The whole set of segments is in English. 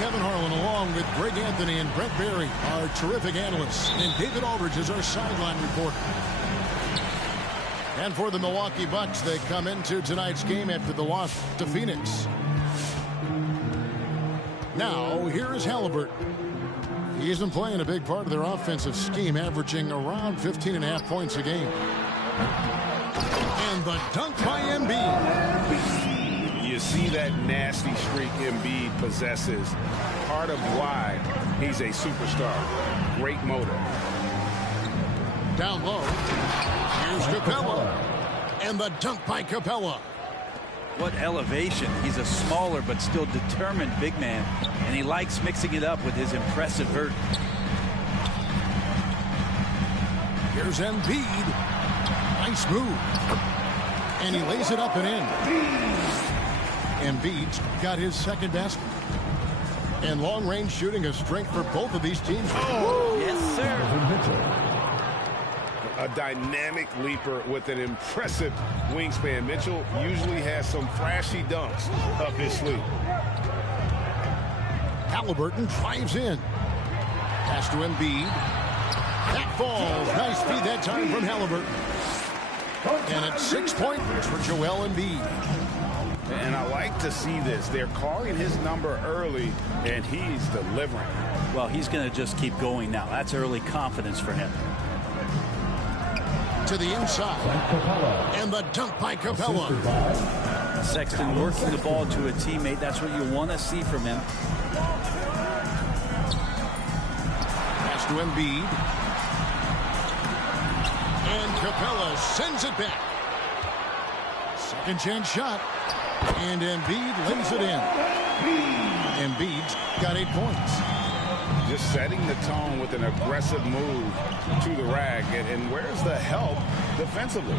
Kevin Harlan, along with Greg Anthony and Brett Barry, our terrific analysts, and David Aldridge is our sideline reporter. And for the Milwaukee Bucks, they come into tonight's game after the loss to Phoenix. Now, here is Halliburton. He isn't playing a big part of their offensive scheme, averaging around 15.5 points a game. And the dunk by Embiid. You see that nasty streak Embiid possesses. Part of why he's a superstar. Great motor. Down low. Here's Capella. And the dunk by Capella. What elevation. He's a smaller but still determined big man. And he likes mixing it up with his impressive vert. Here's Embiid. Nice move. And he lays it up and in. Embiid's got his second basket. And long-range shooting a strength for both of these teams. Oh, yes, sir. A dynamic leaper with an impressive wingspan. Mitchell usually has some flashy dunks up his sleeve. Halliburton drives in. Pass to Embiid. That falls. Nice feed that time from Halliburton. And it's 6 pointers for Joel Embiid. And I like to see this. They're calling his number early, and he's delivering. Well, he's going to just keep going now. That's early confidence for him. To the inside. And the dunk by Capella. Sexton working the ball to a teammate. That's what you want to see from him. Pass to Embiid. And Capella sends it back. Second chance shot. And Embiid lays it in. Embiid's got 8 points. Just setting the tone with an aggressive move to the rack. And where's the help defensively?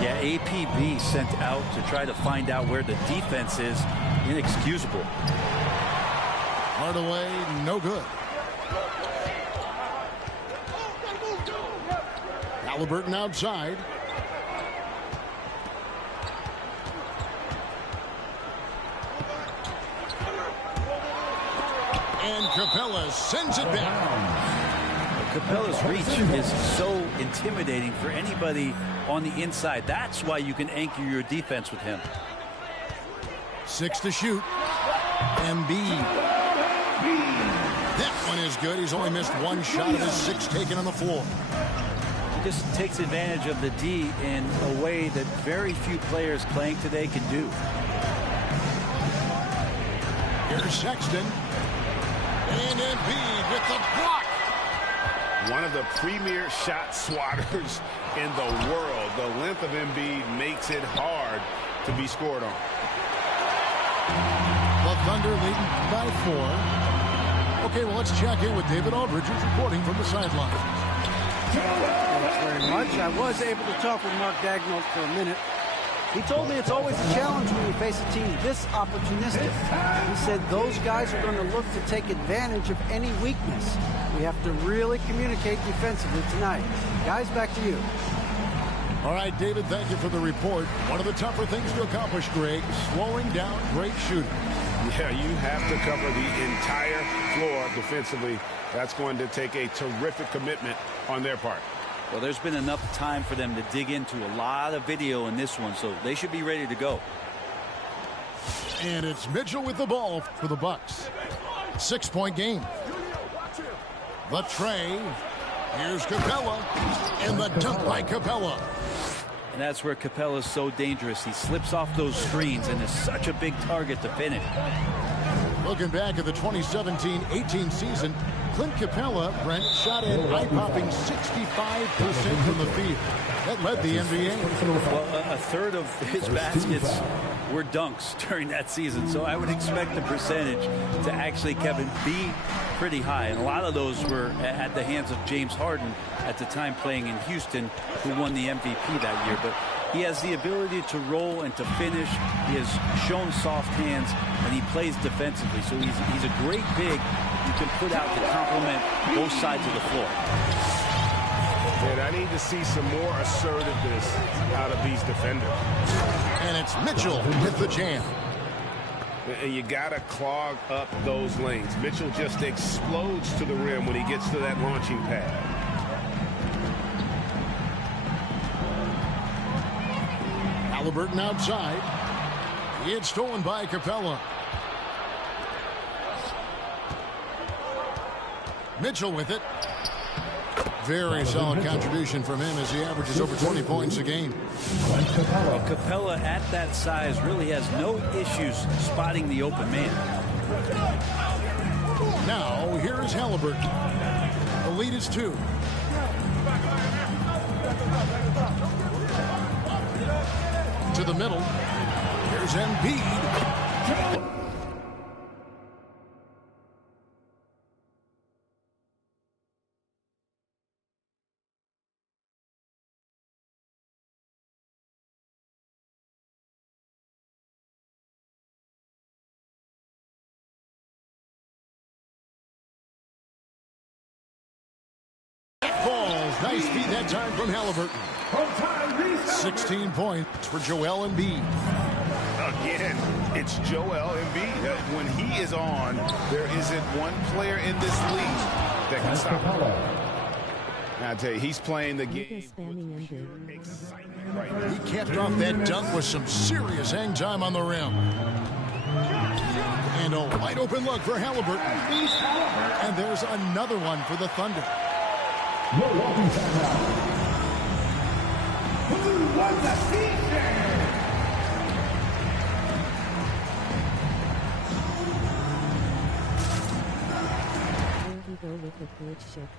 Yeah, APB sent out to try to find out where the defense is. Inexcusable. Hardaway, no good. Halliburton outside. And Capella sends it back. Capella's reach is so intimidating for anybody on the inside. That's why you can anchor your defense with him. 6 to shoot. Embiid. That one is good. He's only missed one shot of his 6 taken on the floor. He just takes advantage of the D in a way that very few players playing today can do. Here's Sexton. And Embiid with the block. One of the premier shot swatters in the world. The length of Embiid makes it hard to be scored on. The Thunder leading by 4. Okay, well, let's check in with David Aldridge, who's reporting from the sideline. Thanks very much. I was able to talk with Mark Dagnall for a minute. He told me it's always a challenge when you face a team this opportunistic. He said those guys are going to look to take advantage of any weakness. We have to really communicate defensively tonight. Guys, back to you. All right, David, thank you for the report. One of the tougher things to accomplish, Greg, slowing down great shooting. Yeah, you have to cover the entire floor defensively. That's going to take a terrific commitment on their part. Well, there's been enough time for them to dig into a lot of video in this one, so they should be ready to go. And it's Mitchell with the ball for the Bucks. 6-point game. The tray. Here's Capella. And the dunk by Capella. And that's where Capella's so dangerous. He slips off those screens and is such a big target to finish. Looking back at the 2017-18 season, Clint Capella, Brent, shot an eye-popping 65% from the field. That led the NBA. Well, a third of his baskets were dunks during that season, so I would expect the percentage to actually, Kevin, be pretty high. And a lot of those were at the hands of James Harden at the time playing in Houston, who won the MVP that year. But he has the ability to roll and to finish. He has shown soft hands, and he plays defensively. So he's a great big you can put out to complement both sides of the floor. And I need to see some more assertiveness out of these defenders. And it's Mitchell with the jam. And you got to clog up those lanes. Mitchell just explodes to the rim when he gets to that launching pad. Halliburton outside. It's stolen by Capella. Mitchell with it. Very solid contribution from him as he averages over 20 points a game. Well, Capella at that size really has no issues spotting the open man. Now, here is Halliburton. The lead is 2. To the middle. Here's Embiid. Falls. Nice feed that time from Halliburton. 16 points for Joel Embiid. Again, it's Joel Embiid. When he is on, there isn't one player in this league that can stop him. I tell you, he's playing the game with pure excitement right now. He capped off that dunk with some serious hang time on the rim. And a wide open look for Halliburton. And there's another one for the Thunder. Milwaukee timeout. Who won the season? Here we go with the third shift.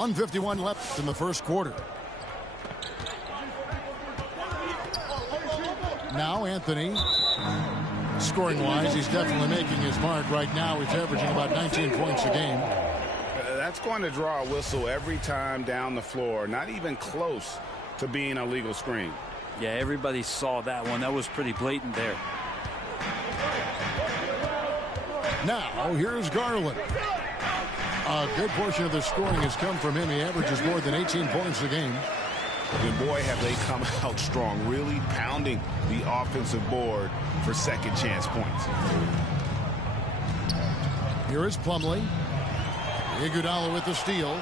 .151 left in the first quarter. Now Anthony, scoring-wise, he's definitely making his mark. Right now, he's averaging about 19 points a game. That's going to draw a whistle every time down the floor. Not even close to being a legal screen. Yeah, everybody saw that one. That was pretty blatant there. Now, here's Garland. A good portion of the scoring has come from him. He averages more than 18 points a game. And boy, have they come out strong, really pounding the offensive board for second chance points. Here is Plumlee. Iguodala with the steal.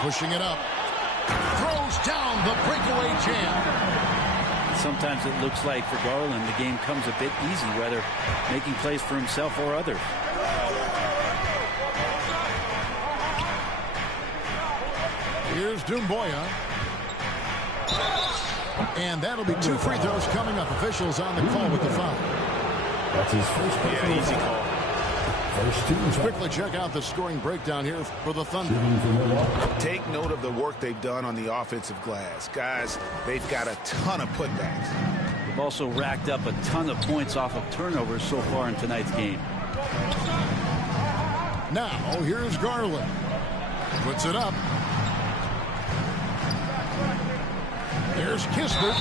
Pushing it up. Throws down the breakaway jam. Sometimes it looks like for Garland the game comes a bit easy, whether making plays for himself or others. Here's Doumbouya. And that'll be 2 free throws coming up. Officials on the call with the foul. That's his first personal easy call. First team. Let's quickly check out the scoring breakdown here for the Thunder. Take note of the work they've done on the offensive glass. Guys, they've got a ton of putbacks. They've also racked up a ton of points off of turnovers so far in tonight's game. Now, here's Garland. Puts it up. Here's Kispert.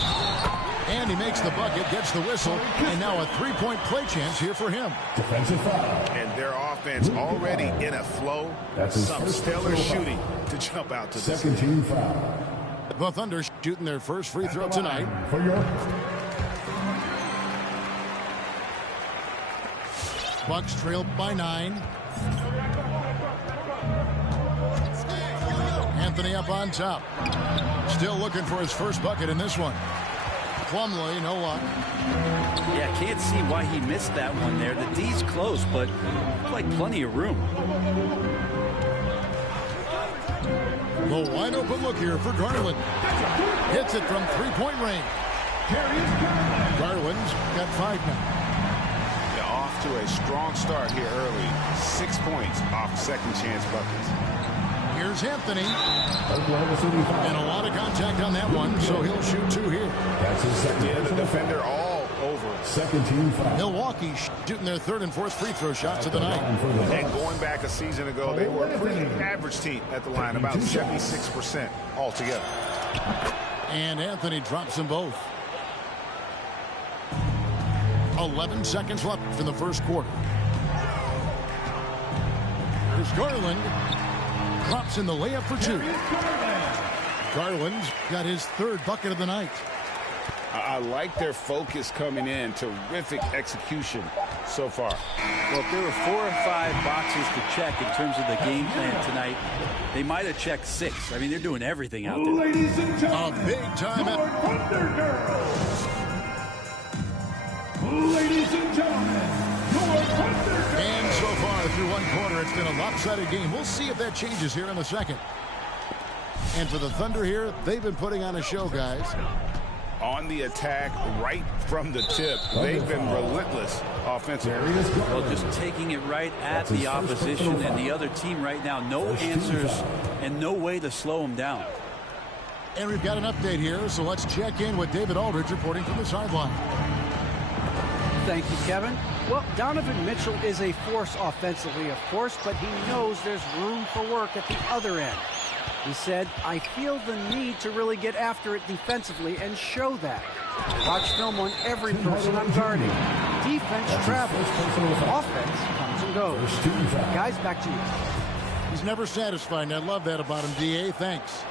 And he makes the bucket, gets the whistle, and now a three-point play chance here for him. Defensive foul. And their offense already in a flow. Some stellar shooting to jump out to this. Second team foul. The Thunder shooting their first free throw tonight. For your Bucks trail by 9. Anthony up on top. Still looking for his first bucket in this one. Plumlee, no luck. Yeah, can't see why he missed that one there. The D's close, but like plenty of room. The wide open look here for Garland. Hits it from three-point range. Garland's got 5 now. They're off to a strong start here early. 6 points off second chance buckets. Here's Anthony. And a lot of contact on that one, so he'll shoot 2 here. That's his second. Yeah, the defender all over it. Second team foul. Milwaukee shooting their third and fourth free throw shots of the night. And going back a season ago, they were a pretty average team at the line, about 76% altogether. And Anthony drops them both. 11 seconds left in the first quarter. Here's Garland. Drops in the layup for 2. Garland's got his third bucket of the night. I like their focus coming in. Terrific execution so far. Well, if there were 4 or 5 boxes to check in terms of the game plan tonight, they might have checked 6. I mean, they're doing everything out there. Ladies and A gentlemen, big time your Thunder Girls. Ladies and gentlemen, your Thunder Girls. And so far through one quarter, it's been a lopsided game. We'll see if that changes here in the second. And for the Thunder here, they've been putting on a show, guys. On the attack right from the tip. They've been relentless offensively. Well, just taking it right at the opposition and the other team right now. No answers and no way to slow them down. And we've got an update here, so let's check in with David Aldridge reporting from the sideline. Thank you, Kevin. Well, Donovan Mitchell is a force offensively, of course, but he knows there's room for work at the other end. He said, I feel the need to really get after it defensively and show that. Watch film on every person I'm guarding. Defense travels. Offense comes and goes. Guys, back to you. He's never satisfied, and I love that about him, D.A. Thanks.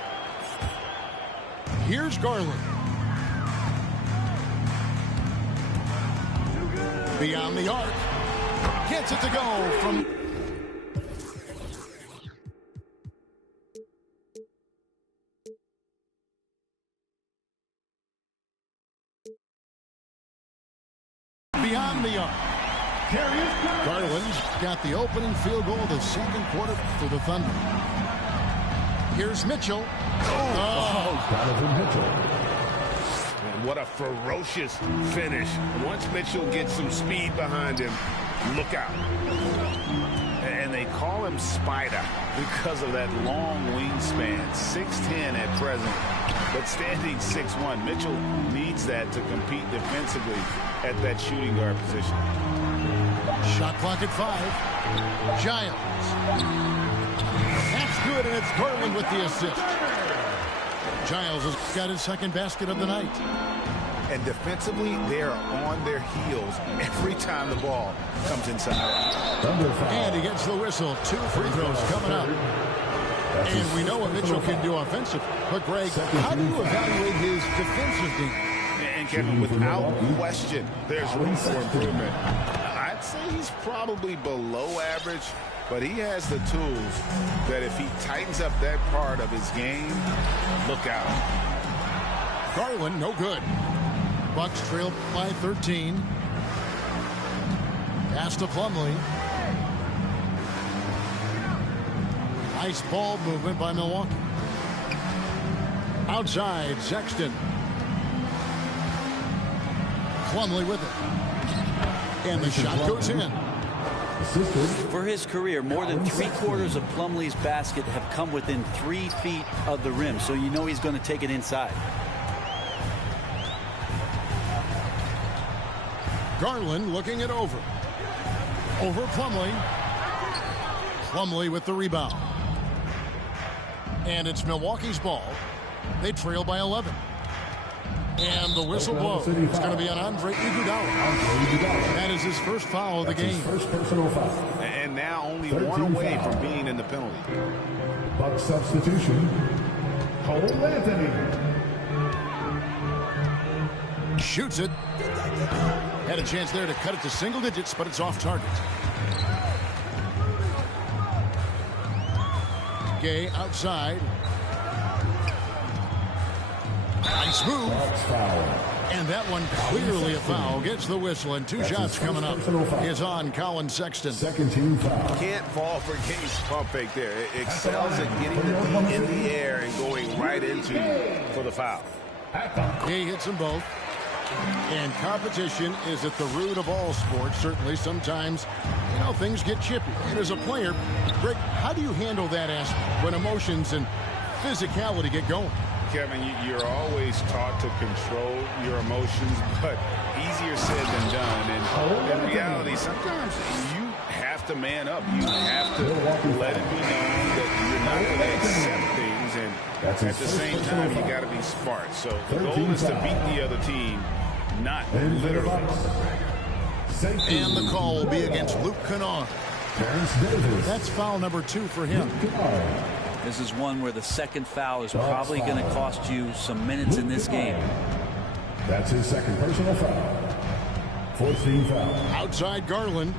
Here's Garland. Beyond the arc. Gets it to go from... Beyond the arc. Garland's got the opening field goal of the second quarter for the Thunder. Here's Mitchell. Donovan Mitchell. And what a ferocious finish. Once Mitchell gets some speed behind him, look out. And they call him Spider because of that long wingspan. 6'10" at present, but standing 6'1". Mitchell needs that to compete defensively at that shooting guard position. Shot clock at 5. Giles. That's good, and it's Garland with the assist. Giles has got his second basket of the night. And defensively, they are on their heels every time the ball comes inside. And he gets the whistle. 2 free throws coming up. And we know what Mitchell can do offensively. But, Greg, how do you evaluate his defensive game? And, Kevin, without question, there's room for improvement. I'd say he's probably below average, but he has the tools that if he tightens up that part of his game, look out. Garland, no good. Bucks trail by 13. Pass to Plumlee. Nice ball movement by Milwaukee. Outside, Sexton. Plumlee with it. And the shot goes in. For his career, more than 3/4 of Plumlee's basket have come within 3 feet of the rim, so you know he's going to take it inside. Garland looking it over. Over Plumlee. Plumlee with the rebound. And it's Milwaukee's ball. They trail by 11. And the whistle blows. It's going to be on Andre Iguodala. That is his first foul of the game. First personal foul. And now only one away from being in the penalty. Buck substitution. Cole Anthony. Shoots it. Had a chance there to cut it to single digits, but it's off target. Gay outside. Nice move. And that one clearly a foul. Gets the whistle, and two shots coming up. Is on Colin Sexton. Second team foul. Can't fall for Gay's pump fake there. It excels at getting the D in the air and going right into you for the foul. Gay hits them both. And competition is at the root of all sports. Certainly, sometimes, things get chippy. And as a player, Greg, how do you handle that aspect when emotions and physicality get going? Kevin, you're always taught to control your emotions, but easier said than done. And in reality, sometimes you have to man up. You have to let it be known that you're not going to accept things. And at the same time, you got to be smart. So the goal is to beat the other team, not literally. And the call will be against Luke Kennard. That's foul number 2 for him. This is one where the second foul is probably going to cost you some minutes in this game. That's his second personal foul. Fourth team foul. Outside Garland.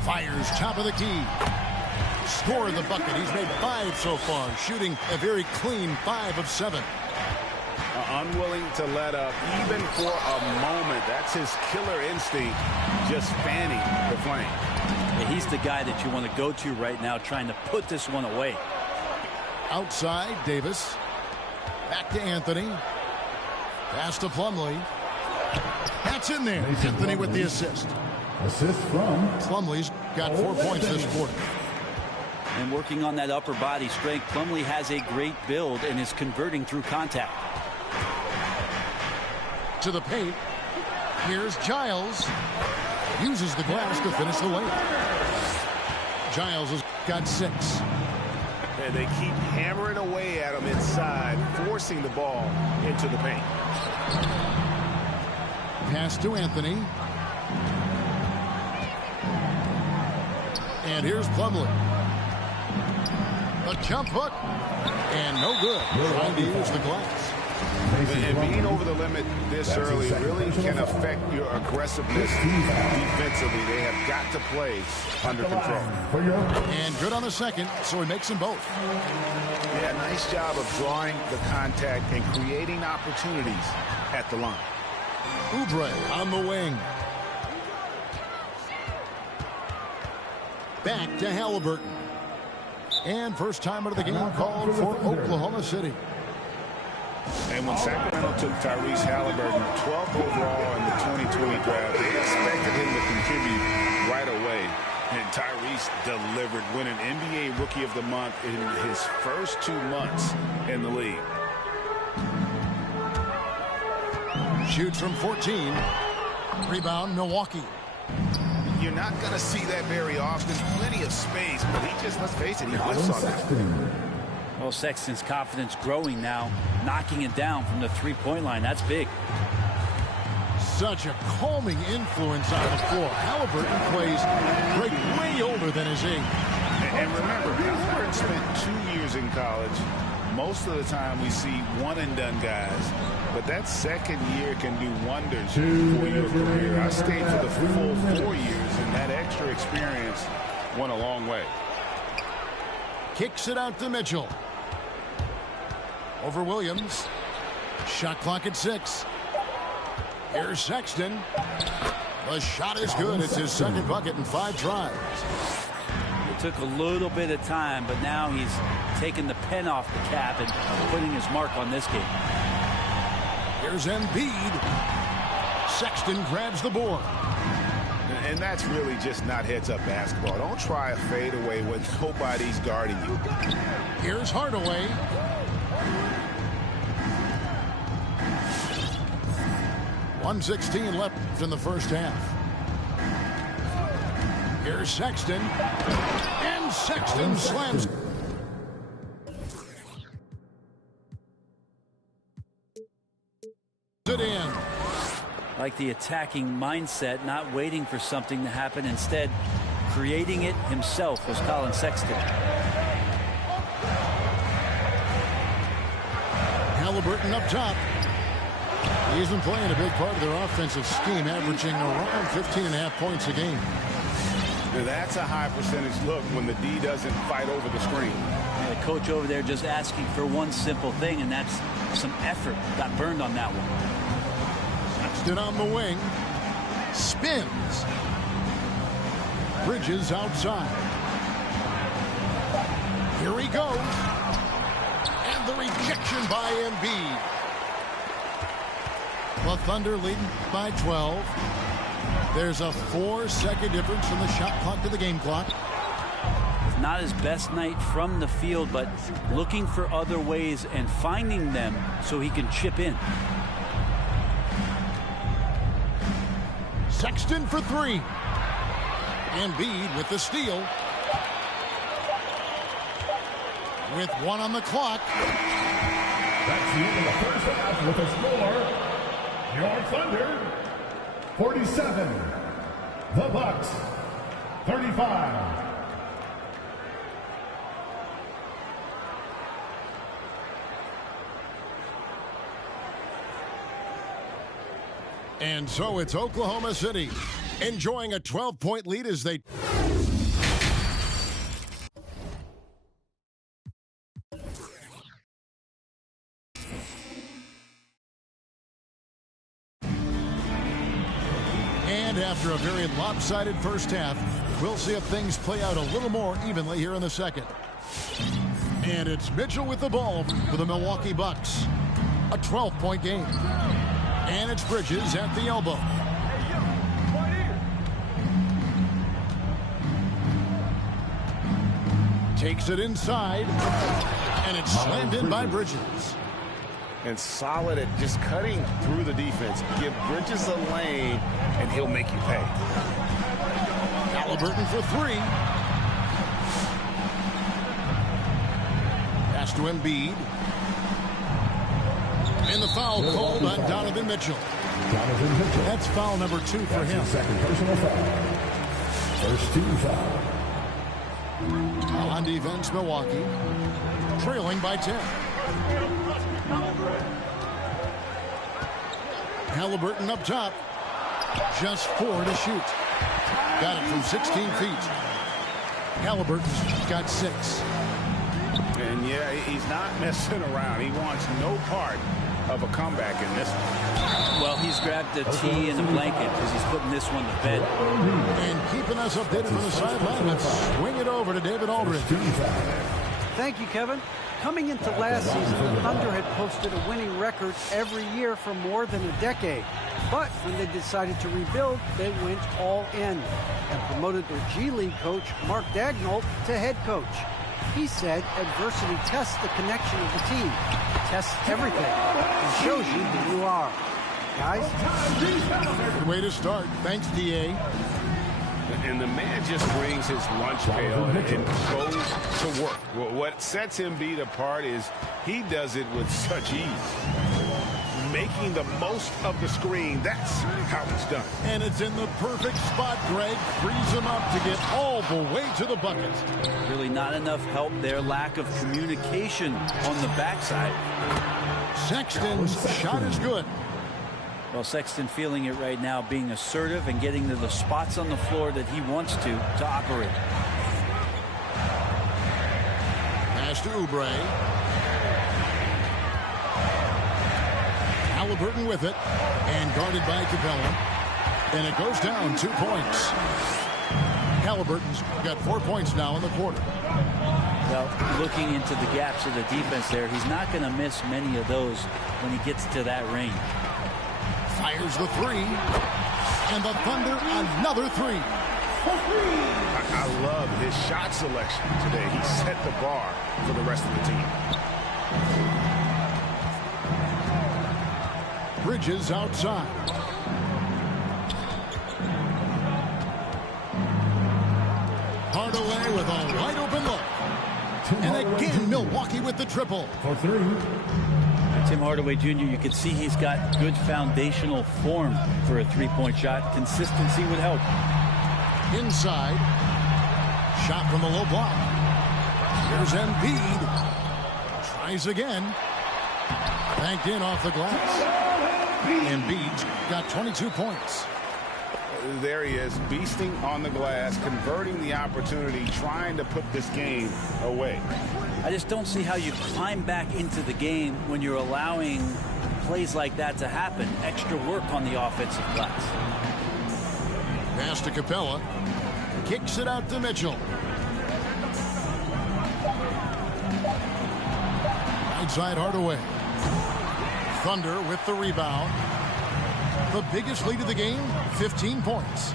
Fires top of the key. Scored the bucket. He's made 5 so far, shooting a very clean 5 of 7. Unwilling to let up, even for a moment. That's his killer instinct, just fanning the flame. Yeah, he's the guy that you want to go to right now, trying to put this one away. Outside, Davis. Back to Anthony. Pass to Plumlee. That's in there. Anthony with the assist. Assist from Plumlee's got 4 points this quarter. And working on that upper body strength, Plumlee has a great build and is converting through contact. To the paint. Here's Giles. Uses the glass to finish the layup. Giles has got 6. And they keep hammering away at him inside, forcing the ball into the paint. Pass to Anthony. And here's Plumlee. A jump hook. And no good. Trying to use the glass. And being over the limit this early really can affect your aggressiveness defensively. They have got to play under control. And good on the second, so he makes them both. Yeah, nice job of drawing the contact and creating opportunities at the line. Oubre on the wing. Back to Halliburton. And first time out of the game called for Oklahoma City. And when Sacramento took Tyrese Halliburton 12th overall in the 2020 draft, they expected him to contribute right away. And Tyrese delivered, winning NBA Rookie of the Month in his first 2 months in the league. Shoots from 14. Rebound, Milwaukee. You're not going to see that very often. Plenty of space, but he just, let's face it, he whiffs on that. Well, Sexton's confidence growing now, knocking it down from the three-point line. That's big. Such a calming influence on the floor. Halliburton plays Greg way older than his age. And remember, Halliburton spent 2 years in college. Most of the time we see one-and-done guys. But that second year can do wonders for your career. I stayed for the full 4 years, and that extra experience went a long way. Kicks it out to Mitchell. Over Williams. Shot clock at 6. Here's Sexton. The shot is good. It's his second bucket in 5 tries. It took a little bit of time, but now he's taking the pen off the cap and putting his mark on this game. Here's Embiid. Sexton grabs the board. And that's really just not heads-up basketball. Don't try a fadeaway when nobody's guarding you. Here's Hardaway. .116 left in the first half. Here's Sexton. And Sexton slams. like the attacking mindset, not waiting for something to happen, instead creating it himself, was Colin Sexton. Halliburton up top. He's been playing a big part of their offensive scheme, averaging around 15.5 points a game. Now that's a high percentage look when the D doesn't fight over the screen. The coach over there just asking for one simple thing, and that's some effort. Got burned on that one. Sexton on the wing. Spins. Bridges outside. Here he goes. And the rejection by Embiid. The Thunder leading by 12. There's a 4-second difference from the shot clock to the game clock. Not his best night from the field, but looking for other ways and finding them so he can chip in. Sexton for 3. Embiid with the steal. With 1 on the clock. That's the end of the first half with a score. Your Thunder, 47. The Bucks, 35. And so it's Oklahoma City enjoying a 12-point lead as they... And after a very lopsided first half, we'll see if things play out a little more evenly here in the second. And it's Mitchell with the ball for the Milwaukee Bucks. A 12-point game. And it's Bridges at the elbow. Takes it inside. And it's slammed in by Bridges. And solid at just cutting through the defense. Give Bridges a lane, and he'll make you pay. Halliburton for 3. Pass to Embiid. And the foul called on Donovan Mitchell. That's foul number 2 for him. Second personal foul. First team foul. On defense, Milwaukee trailing by 10. Halliburton up top. Just 4 to shoot. Got it from 16 feet. Halliburton's got 6. And yeah, he's not messing around. He wants no part of a comeback in this one. Well, he's grabbed a tee and a blanket because he's putting this one to bed. And keeping us updated from the sideline, let's swing it over to David Aldridge. Thank you, Kevin. Coming into last season, the Thunder had posted a winning record every year for more than a decade. But when they decided to rebuild, they went all in and promoted their G League coach, Mark Daigneault, to head coach. He said adversity tests the connection of the team, tests everything, and shows you who you are. Guys? Good way to start. Thanks, D.A. And the man just brings his lunch pail and goes to work. Well, what sets Embiid apart is he does it with such ease. Making the most of the screen, that's how it's done. And it's in the perfect spot, Greg. Frees him up to get all the way to the bucket. Really not enough help there. Lack of communication on the backside. Sexton's shot is good. Well, Sexton feeling it right now, being assertive and getting to the spots on the floor that he wants to operate. Pass to Oubre. Halliburton with it, and guarded by Capella. And it goes down 2 points. Halliburton's got 4 points now in the quarter. Well, looking into the gaps of the defense there, he's not going to miss many of those when he gets to that range. Fires the 3. And the Thunder another 3. I love his shot selection today. He set the bar for the rest of the team. Bridges outside. Hardaway with a wide open look. And again, Milwaukee with the triple. For 3. Tim Hardaway Jr., you can see he's got good foundational form for a three-point shot. Consistency would help. Inside. Shot from the low block. Here's Embiid. Tries again. Banked in off the glass. Embiid's got 22 points. There he is, beasting on the glass, converting the opportunity, trying to put this game away. I just don't see how you climb back into the game when you're allowing plays like that to happen. Extra work on the offensive glass. Pass to Capella. Kicks it out to Mitchell. Right side Hardaway. Thunder with the rebound. The biggest lead of the game, 15 points.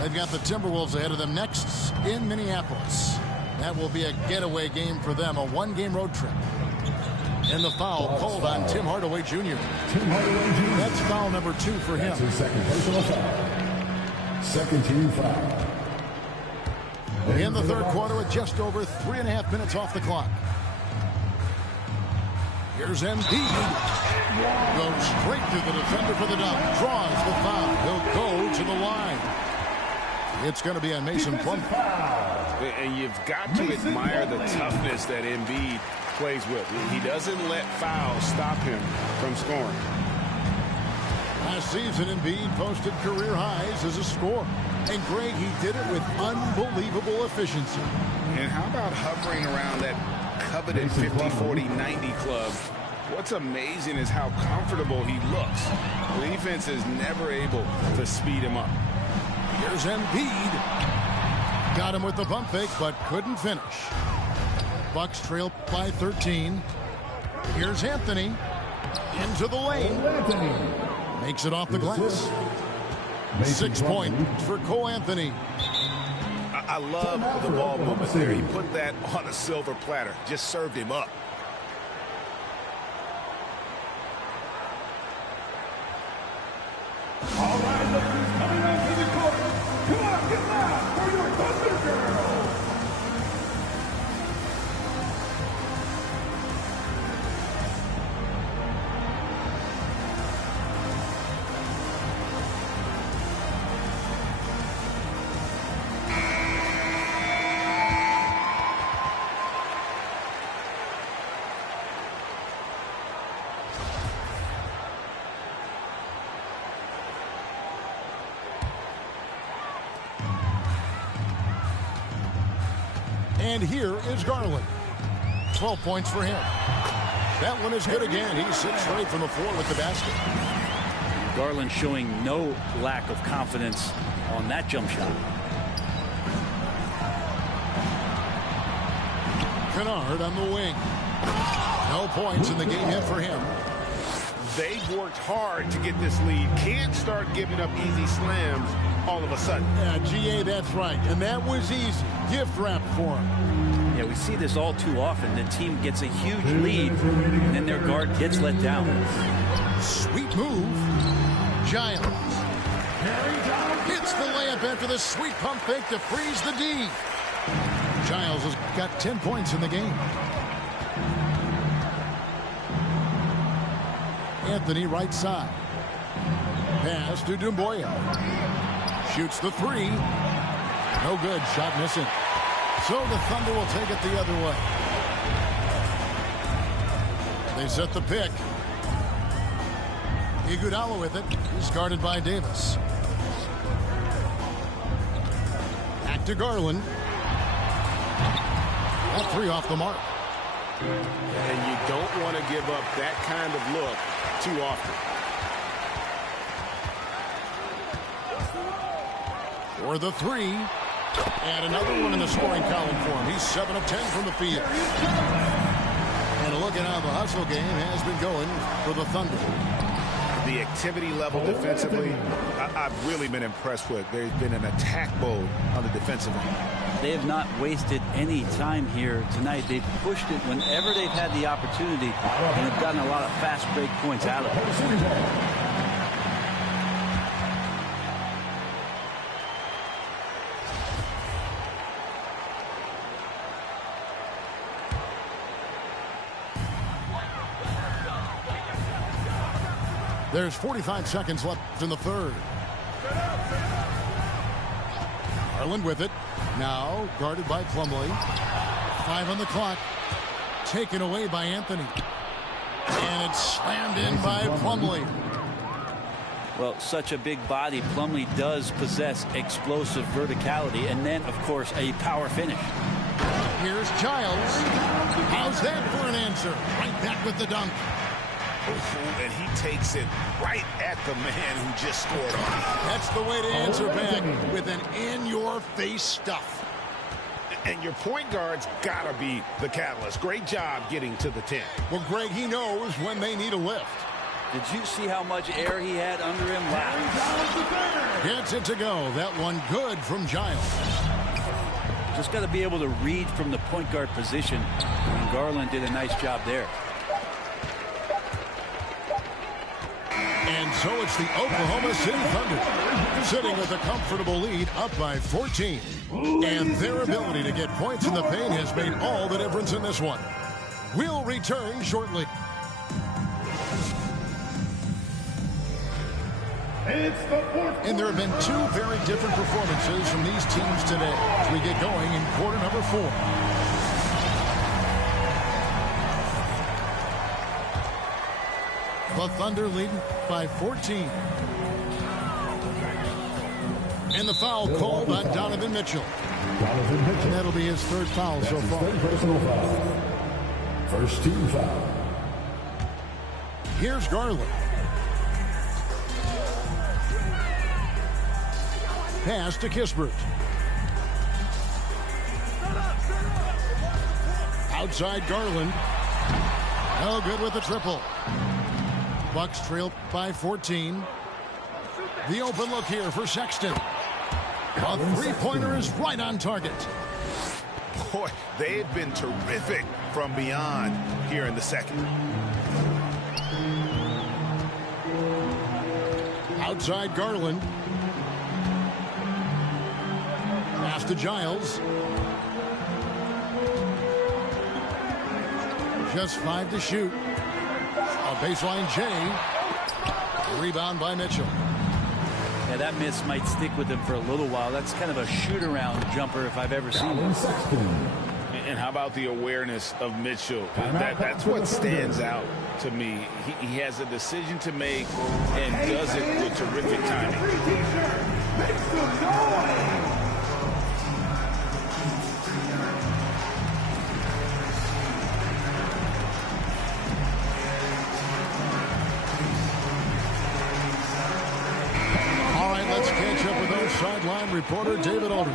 They've got the Timberwolves ahead of them next in Minneapolis. That will be a getaway game for them, a one-game road trip. And the foul called on Tim Hardaway Jr. Tim Hardaway Jr. That's foul number 2 for him. That's his second personal foul. Second team foul. In the third quarter with just over 3.5 minutes off the clock. Here's Embiid. Goes straight to the defender for the dunk. Draws the foul. He'll go to the line. It's going to be on Mason Plumlee. And you've got to admire the toughness that Embiid plays with. He doesn't let fouls stop him from scoring. Last season, Embiid posted career highs as a scorer. And Greg, he did it with unbelievable efficiency. And how about hovering around that coveted 50, 40, 90 club? What's amazing is how comfortable he looks. The defense is never able to speed him up. Here's Embiid. Got him with the pump fake, but couldn't finish. Bucks trail by 13. Here's Anthony. Into the lane. Makes it off the glass. 6 points for Cole Anthony. I love the ball movement there. He put that on a silver platter. Just served him up. All right, ladies, coming out to the court. Come on, get loud for your Thunder Girls. And here is Garland. 12 points for him. That one is good again. He sits straight from the floor with the basket. Garland showing no lack of confidence on that jump shot. Kennard on the wing. No points in the game hit for him. They've worked hard to get this lead. Can't start giving up easy slams all of a sudden. Yeah, GA, that's right. And that was easy. Gift wrap for him. Yeah, we see this all too often. The team gets a huge lead, and then their guard gets let down. Sweet move. Giles. Hits the layup after the sweet pump fake to freeze the D. Giles has got 10 points in the game. Anthony right side. Pass to Dumboya. Shoots the three. No good. Shot missing. So the Thunder will take it the other way. They set the pick. Iguodala with it. He's guarded by Davis. Back to Garland. That three off the mark. And you don't want to give up that kind of look too often. For the three. And another one in the scoring column for him. He's 7 of 10 from the field. And look at how the hustle game has been going for the Thunder. The activity level defensively, I've really been impressed with. There's been an attack mode on the defensive end. They have not wasted any time here tonight. They've pushed it whenever they've had the opportunity, and have gotten a lot of fast break points out of it. There's 45 seconds left in the third. Garland with it. Now guarded by Plumlee. 5 on the clock. Taken away by Anthony. And it's slammed in by Plumlee. Well, such a big body. Plumlee does possess explosive verticality and then, of course, a power finish. Here's Giles. How's that for an answer? Right back with the dunk. And he takes it right at the man who just scored on him. That's the way to answer back, with an in-your-face stuff. And your point guard's got to be the catalyst. Great job getting to the 10. Well, Greg, he knows when they need a lift. Did you see how much air he had under him? Gets it to go. That one good from Giles. Just got to be able to read from the point guard position. And Garland did a nice job there. And so it's the Oklahoma City Thunder sitting with a comfortable lead up by 14. And their ability to get points in the paint has made all the difference in this one. We'll return shortly. And there have been 2 very different performances from these teams today as we get going in quarter number 4. The Thunder leading by 14. And the foul called on Donovan Mitchell. And that'll be his 3rd foul so far. First team foul. Here's Garland. Pass to Kispert. Outside Garland. No good with the triple. Bucks trail by 14. The open look here for Sexton. A 3-pointer is right on target. Boy, they've been terrific from beyond here in the second. Outside Garland. Pass to Giles. Just 5 to shoot. A baseline J. Rebound by Mitchell. Yeah, that miss might stick with him for a little while. That's kind of a shoot-around jumper if I've ever seen one. And how about the awareness of Mitchell? That's what stands out to me. He has a decision to make and does it with terrific timing. Sideline reporter David Aldridge.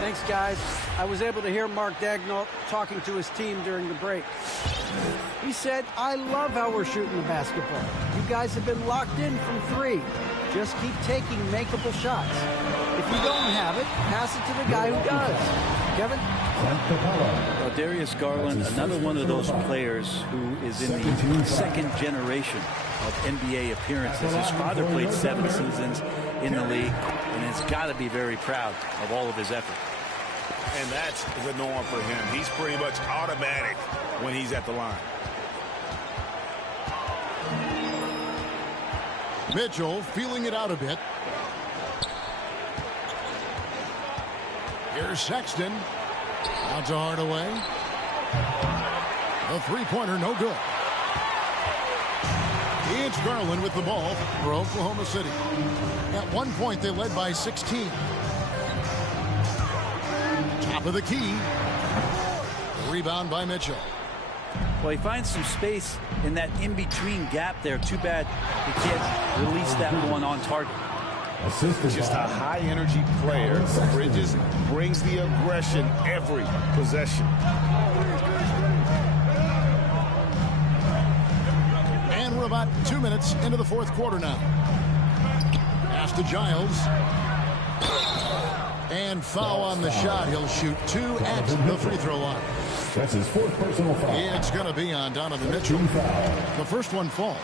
Thanks, guys. I was able to hear Mark Daigneault talking to his team during the break. He said, I love how we're shooting the basketball. You guys have been locked in from 3. Just keep taking makeable shots. If you don't have it, pass it to the guy who does. Kevin? Well, Darius Garland, another one of those players who is in the 2nd generation of NBA appearances. His father played 7 seasons in the league and has got to be very proud of all of his effort. And that's the norm for him. He's pretty much automatic when he's at the line. Mitchell feeling it out a bit. Here's Sexton. Out to Hardaway. The 3-pointer, no good. It's Garland with the ball for Oklahoma City. At one point, they led by 16. Top of the key. Rebound by Mitchell. Well, he finds some space in that in-between gap there. Too bad he can't release that one on target. Just a high-energy player. Bridges brings the aggression every possession. And we're about 2 minutes into the 4th quarter now. Pass to Giles. And foul on the shot. He'll shoot 2 at the free throw line. That's his 4th personal foul. It's going to be on Donovan Mitchell. The first one falls.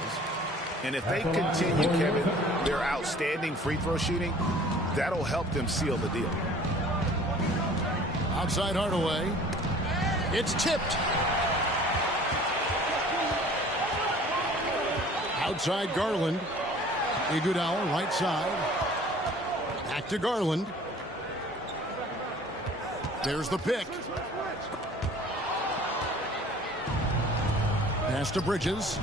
And if they continue, Kevin, their outstanding free throw shooting, that'll help them seal the deal. Outside Hardaway. It's tipped. Outside Garland. Iguodala right side. Back to Garland. There's the pick. Pass to Bridges.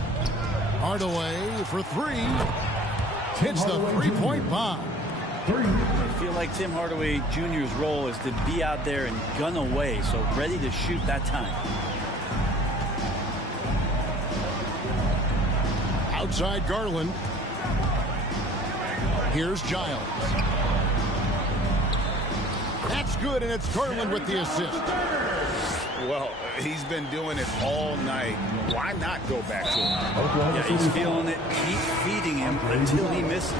Hardaway for three. Hits the three-point bomb. I feel like Tim Hardaway Jr.'s role is to be out there and gun away, so ready to shoot that time. Outside Garland. Here's Giles. That's good, and it's Garland with the assist. Well, he's been doing it all night. Why not go back to him? Yeah, he's feeling it. Keep feeding him until he misses.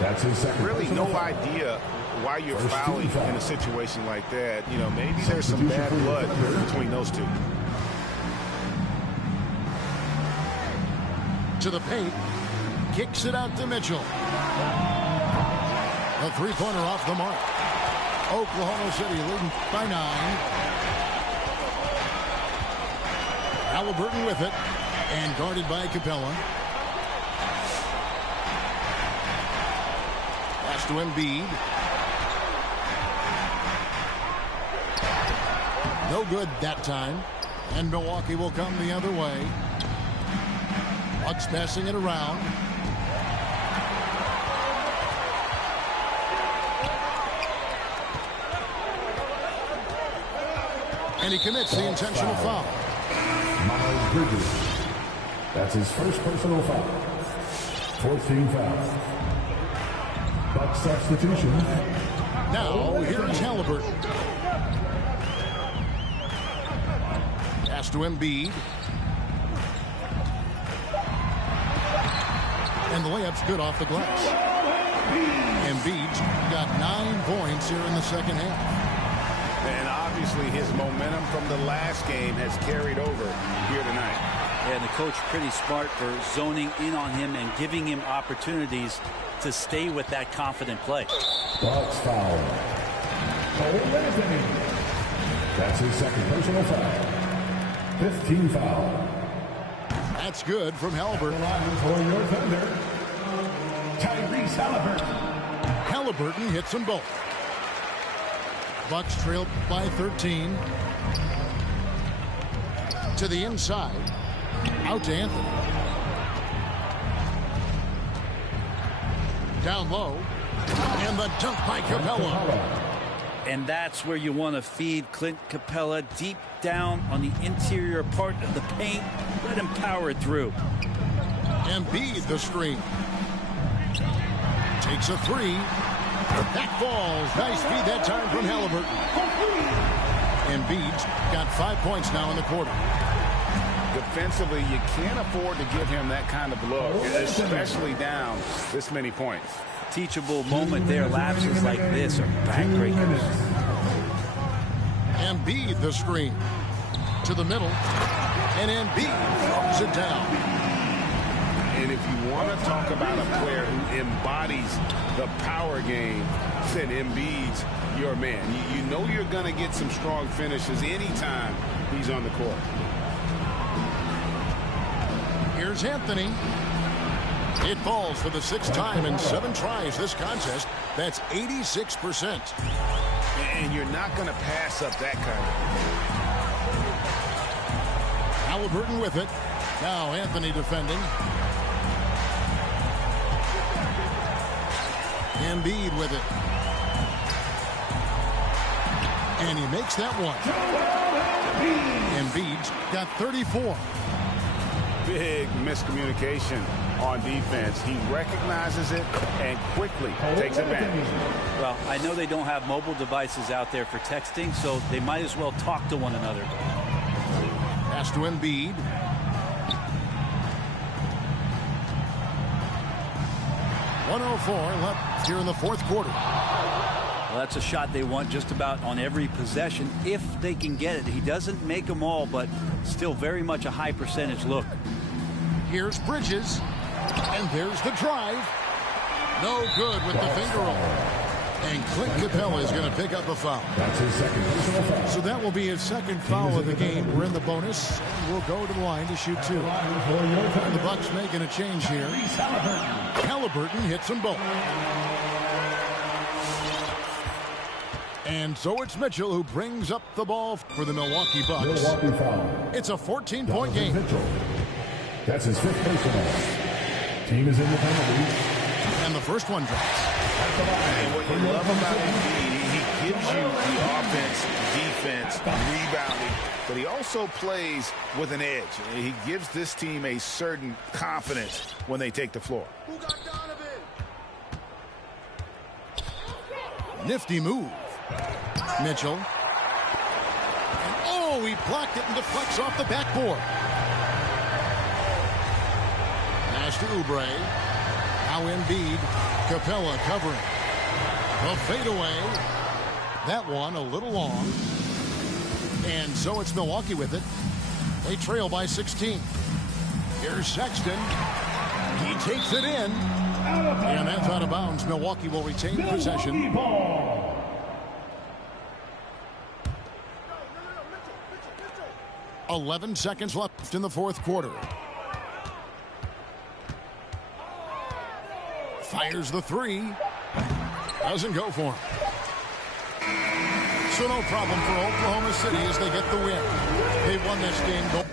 That's his second. Really no idea why you're fouling in a situation like that. You know, maybe there's some bad blood between those two. To the paint. Kicks it out to Mitchell. A three-pointer off the mark. Oklahoma City leading by 9. Halliburton with it. And guarded by Capella. Pass to Embiid. No good that time. And Milwaukee will come the other way. Bucks passing it around. And he commits the intentional foul. Miles Bridges. That's his first personal foul. 14 foul. Buck substitution. Now, here's Halliburton. Pass to Embiid. And the layup's good off the glass. Embiid's got 9 points here in the second half. And obviously his momentum from the last game has carried over here tonight. Yeah, the coach pretty smart for zoning in on him and giving him opportunities to stay with that confident play. Bucks foul. That's his second personal foul. 15 foul. That's good from Halliburton. For your Thunder, Tyrese Halliburton. Halliburton hits them both. Bucks trailed by 13. To the inside. Out to Anthony. Down low. And the dunk by Capella. And that's where you want to feed Clint Capella, deep down on the interior part of the paint. Let him power it through. Embiid the screen. Takes a three. That falls. Nice feed that time from Halliburton. Embiid's got 5 points now in the quarter. Defensively, you can't afford to give him that kind of look, especially down this many points. Teachable moment there. Lapses like this are backbreakers. Embiid the screen. To the middle. And Embiid throws it down. And if you want to talk about a player who embodies the power game, then Embiid's your man. You know you're going to get some strong finishes anytime he's on the court. Here's Anthony. It falls for the 6th time in 7 tries this contest. That's 86%. And you're not going to pass up that kind of. Halliburton with it. Now Anthony defending. Embiid with it. And he makes that one. Embiid's got 34. Big miscommunication on defense. He recognizes it and quickly takes advantage. Well, I know they don't have mobile devices out there for texting, so they might as well talk to one another. Pass to Embiid. .104 left here in the 4th quarter. Well, that's a shot they want just about on every possession if they can get it. He doesn't make them all, but still very much a high percentage look. Here's Bridges. And there's the drive. No good with the finger roll. And Clint Capella is going to pick up a foul. That's his second personal foul. So that will be his second foul of the game. We're in the bonus. And we'll go to the line to shoot 2. And the Bucks making a change here. Halliburton hits them both. And so it's Mitchell who brings up the ball for the Milwaukee Bucks. Milwaukee foul. It's a 14-point game. Mitchell. That's his 5th personal. Team is in the penalty. And the first one drops. And what you love about Embiid, he gives you the offense, defense, rebounding, but he also plays with an edge. He gives this team a certain confidence when they take the floor. Nifty move. Mitchell. And oh, he blocked it and deflects off the backboard. Pass to Oubre. Now Embiid. Capella covering. A fadeaway. That one a little long. And so it's Milwaukee with it. They trail by 16. Here's Sexton. He takes it in. And that's out of bounds. Milwaukee will retain possession. 11 seconds left in the fourth quarter. Fires the 3. Doesn't go for him. So no problem for Oklahoma City as they get the win. They won this game.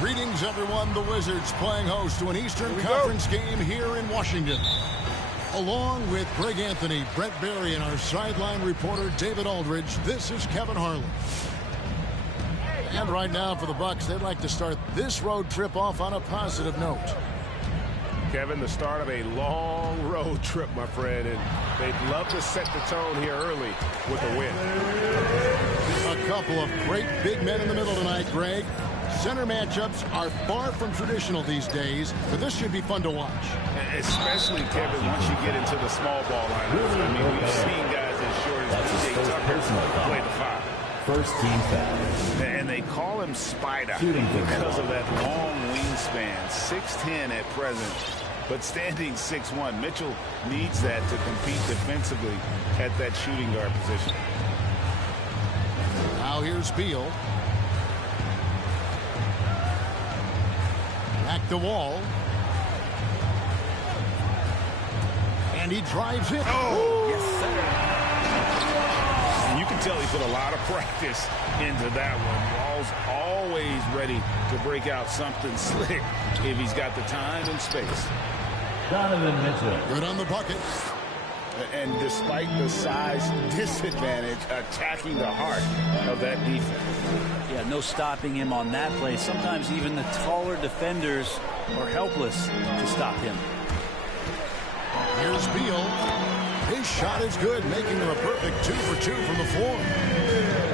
Greetings, everyone. The Wizards playing host to an Eastern Conference game here in Washington. Along with Greg Anthony, Brett Berry, and our sideline reporter David Aldridge, this is Kevin Harlan. And right now for the Bucks, they'd like to start this road trip off on a positive note. Kevin, the start of a long road trip, my friend, and they'd love to set the tone here early with a win. A couple of great big men in the middle tonight, Greg. Center matchups are far from traditional these days, but this should be fun to watch. Especially, Kevin, once you get into the small ball lineups. I mean, we've seen guys as short as P.J. Tucker play the 5. First team foul. And they call him Spider because of that long wingspan, 6'10" at present, but standing 6'1". Mitchell needs that to compete defensively at that shooting guard position. Now here's Beal. Back the wall. And he drives it. Oh, yes, sir. And you can tell he put a lot of practice into that one. Wall's always ready to break out something slick if he's got the time and space. Donovan Mitchell. Good on the bucket. And despite the size disadvantage, attacking the heart of that defense. Yeah, no stopping him on that play. Sometimes even the taller defenders are helpless to stop him. Here's Beal. His shot is good, making him a perfect 2 for 2 from the floor.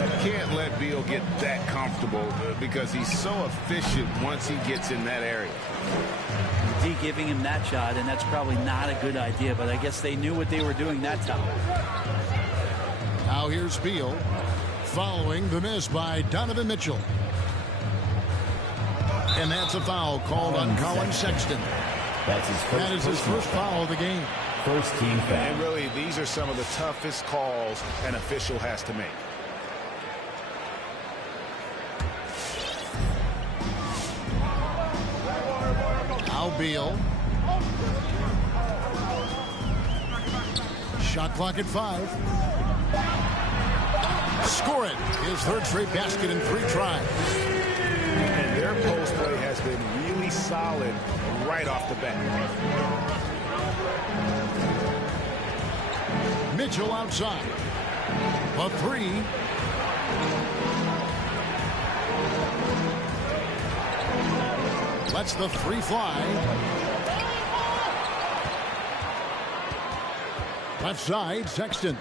You can't let Beal get that comfortable because he's so efficient once he gets in that area. D giving him that shot, and that's probably not a good idea, but I guess they knew what they were doing that time. Now here's Beal, following the miss by Donovan Mitchell. And that's a foul called on Colin Sexton. That is his first foul of the game. First team foul. And really, these are some of the toughest calls an official has to make. Now Beal. Shot clock at 5. Score it. His third straight basket in 3 tries. And their post play has been really solid right off the bat. Mitchell outside. A 3. Lets the 3 fly. Left side, Sexton.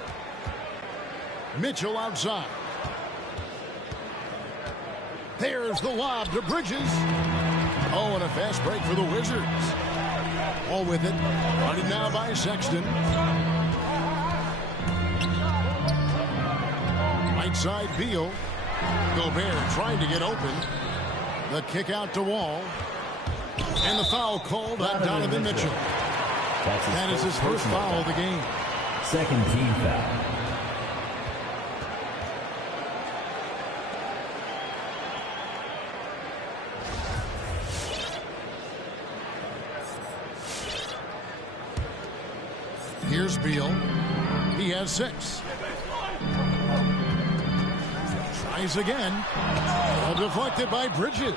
Mitchell outside. There's the lob to Bridges. Oh, and a fast break for the Wizards. All with it. Guarded now by Sexton. Right side, Beal. Gobert trying to get open. The kick out to Wall. And the foul called on Donovan Mitchell. That is his first foul of the game. Second team foul. Here's Beal. He has 6. Tries again. Deflected by Bridges.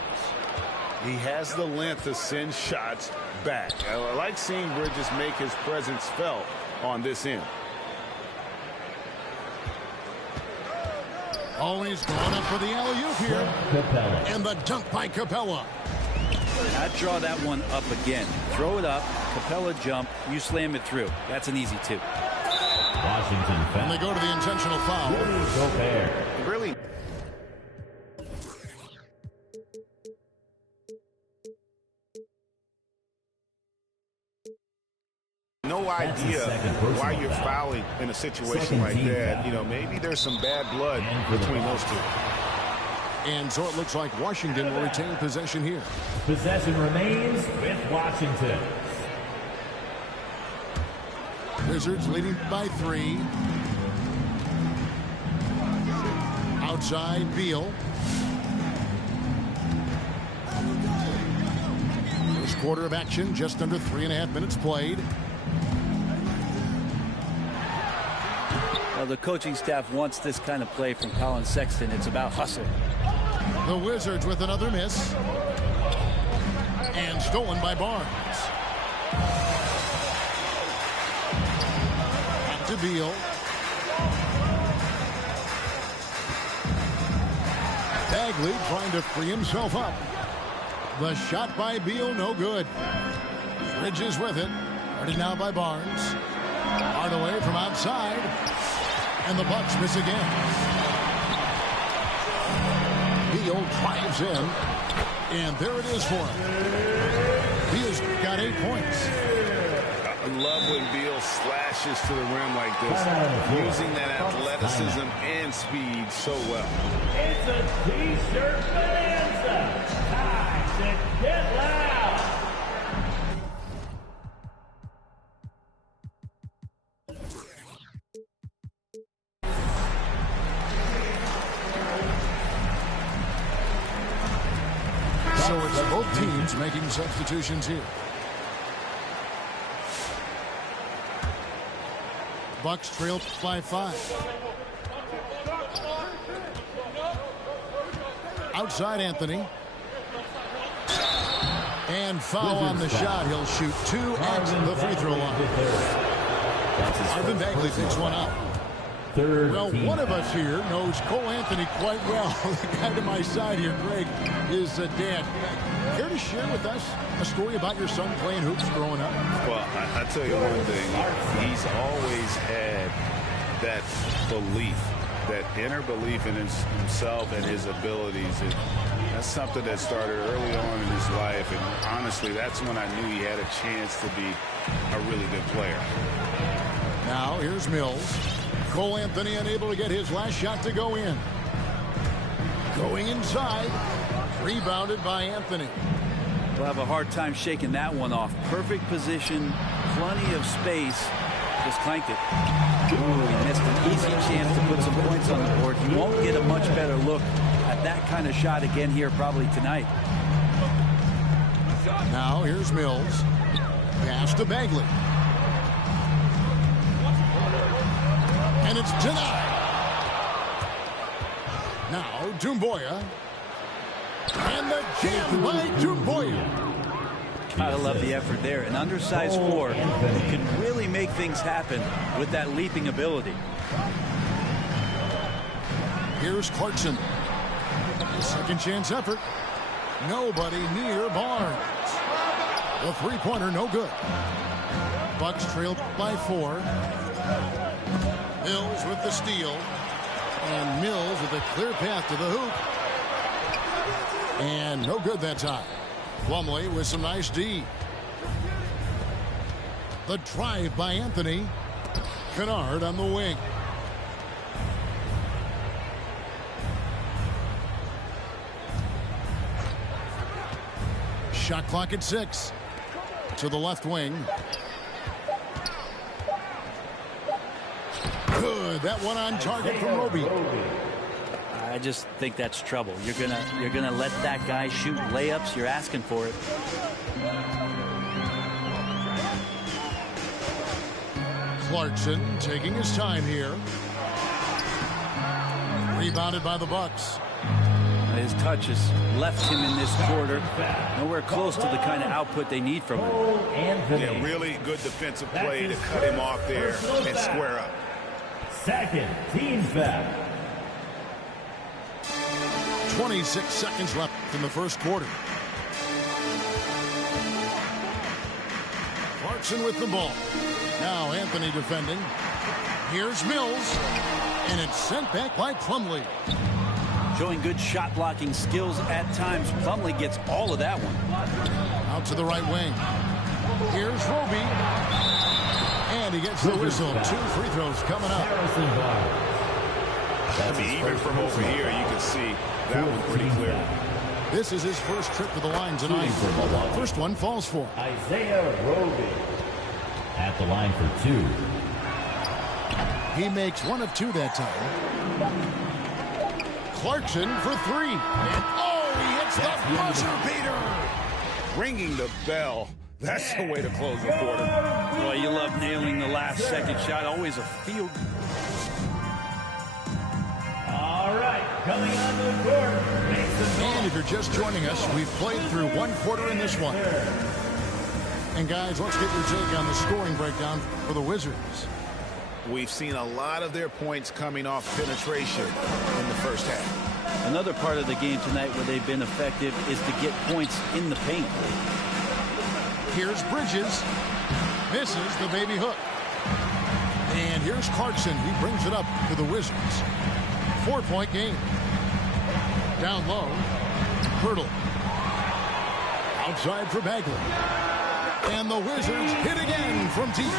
He has the length to send shots back. I like seeing Bridges make his presence felt on this end. Always going up for the alley-oop here. Capella. And the dunk by Capella. I'd draw that one up again. Throw it up, Capella jump, you slam it through. That's an easy 2. Washington foul. And they go to the intentional foul. Gobert. Really. No idea why you're fouling in a situation like that. You know, maybe there's some bad blood between those two. And so it looks like Washington will retain possession here. Possession remains with Washington. Wizards leading by 3. Outside, Beal. First quarter of action, just under 3.5 minutes played. Well, the coaching staff wants this kind of play from Colin Sexton. It's about hustle. The Wizards with another miss. And stolen by Barnes. Back to Beal. Bagley trying to free himself up. The shot by Beal, no good. Bridges with it. Guarded now by Barnes. Hardaway from outside. And the Bucks miss again. Beal drives in. And there it is for him. Beal's got 8 points. I love when Beal slashes to the rim like this, using that athleticism and speed so well. It's a T-shirt bonanza. Time to get loud. So it's both teams making substitutions here. Bucks trail by 5. Outside Anthony. And foul on the shot. He'll shoot 2 at the free throw line. Marvin Bagley picks one out. Well, one of us here knows Cole Anthony quite well. The guy to my side here, Greg, is dad. Care to share with us a story about your son playing hoops growing up? Well, I tell you one thing. He's always had that belief, that inner belief in himself and his abilities. And that's something that started early on in his life. And honestly, that's when I knew he had a chance to be a really good player. Now, here's Mills. Cole Anthony unable to get his last shot to go in. Going inside. Rebounded by Anthony. We'll have a hard time shaking that one off. Perfect position, plenty of space. Just clanked it. Ooh, he missed an easy chance to put some points on the board. He won't get a much better look at that kind of shot again here probably tonight. Now here's Mills. Pass to Bagley. And it's denied. Now Doumbouya. And the jam by Doumbouya. Gotta love the effort there. An undersized 4 who can really make things happen with that leaping ability. Here's Clarkson. Second chance effort. Nobody near Barnes. The three-pointer no good. Bucks trailed by 4. Mills with the steal. And Mills with a clear path to the hoop. And no good that time. Plumlee with some nice D. The drive by Anthony. Kennard on the wing. Shot clock at 6. To the left wing. Good. That one on target from Roby. I just think that's trouble. You're gonna let that guy shoot layups. You're asking for it. Clarkson taking his time here. Rebounded by the Bucks. His touch has left him in this quarter nowhere close to the kind of output they need from him. Yeah, really good defensive play to cut him off there and square up. Second team foul. 26 seconds left in the first quarter. Clarkson with the ball. Now Anthony defending. Here's Mills. And it's sent back by Plumlee. Showing good shot blocking skills at times. Plumlee gets all of that one. Out to the right wing. Here's Roby. And he gets the whistle. 2 free throws coming up. I mean, even from over here, you can see that one pretty clear. This is his first trip to the line tonight. First one falls for Isaiah Roby at the line for 2. He makes 1 of 2 that time. Clarkson for 3. And he hits the buzzer beater. Ringing the bell. That's the way to close the quarter. Boy, you love nailing the last second shot. Always a field. All right, coming on the court, And if you're just joining us, we've played through one quarter in this one. And guys, let's get your take on the scoring breakdown for the Wizards. We've seen a lot of their points coming off penetration in the first half. Another part of the game tonight where they've been effective is to get points in the paint. Here's Bridges. Misses the baby hook. And here's Clarkson. He brings it up to the Wizards. 4-point game. Down low. Hurdle. Outside for Bagley. And the Wizards hit again from deep.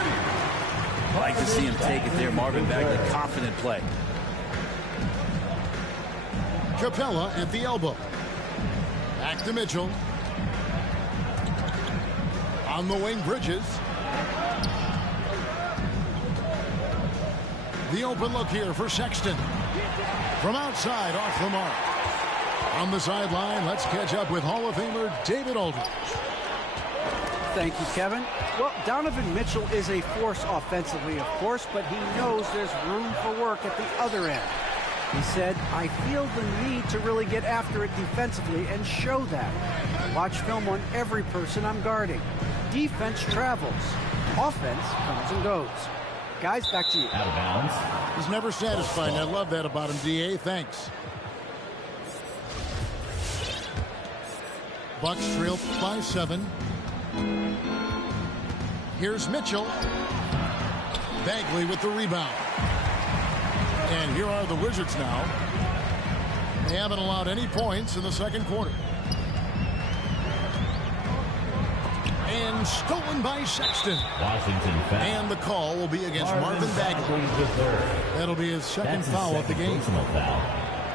I like to see him take it there. Marvin Bagley, confident play. Capella at the elbow. Back to Mitchell. On the wing, Bridges. The open look here for Sexton. From outside, off the mark. On the sideline, let's catch up with Hall of Famer David Aldridge. Thank you, Kevin. Well, Donovan Mitchell is a force offensively, of course, but he knows there's room for work at the other end. He said, I feel the need to really get after it defensively and show that. I watch film on every person I'm guarding. Defense travels. Offense comes and goes. Guys, back to you. Out of bounds. He's never satisfied, and I love that about him, D.A. Thanks. Bucks trail by 7. Here's Mitchell. Bagley with the rebound. And here are the Wizards now. They haven't allowed any points in the second quarter. And stolen by Sexton. Washington foul. And the call will be against Marvin Bagley. That'll be his second foul of the game.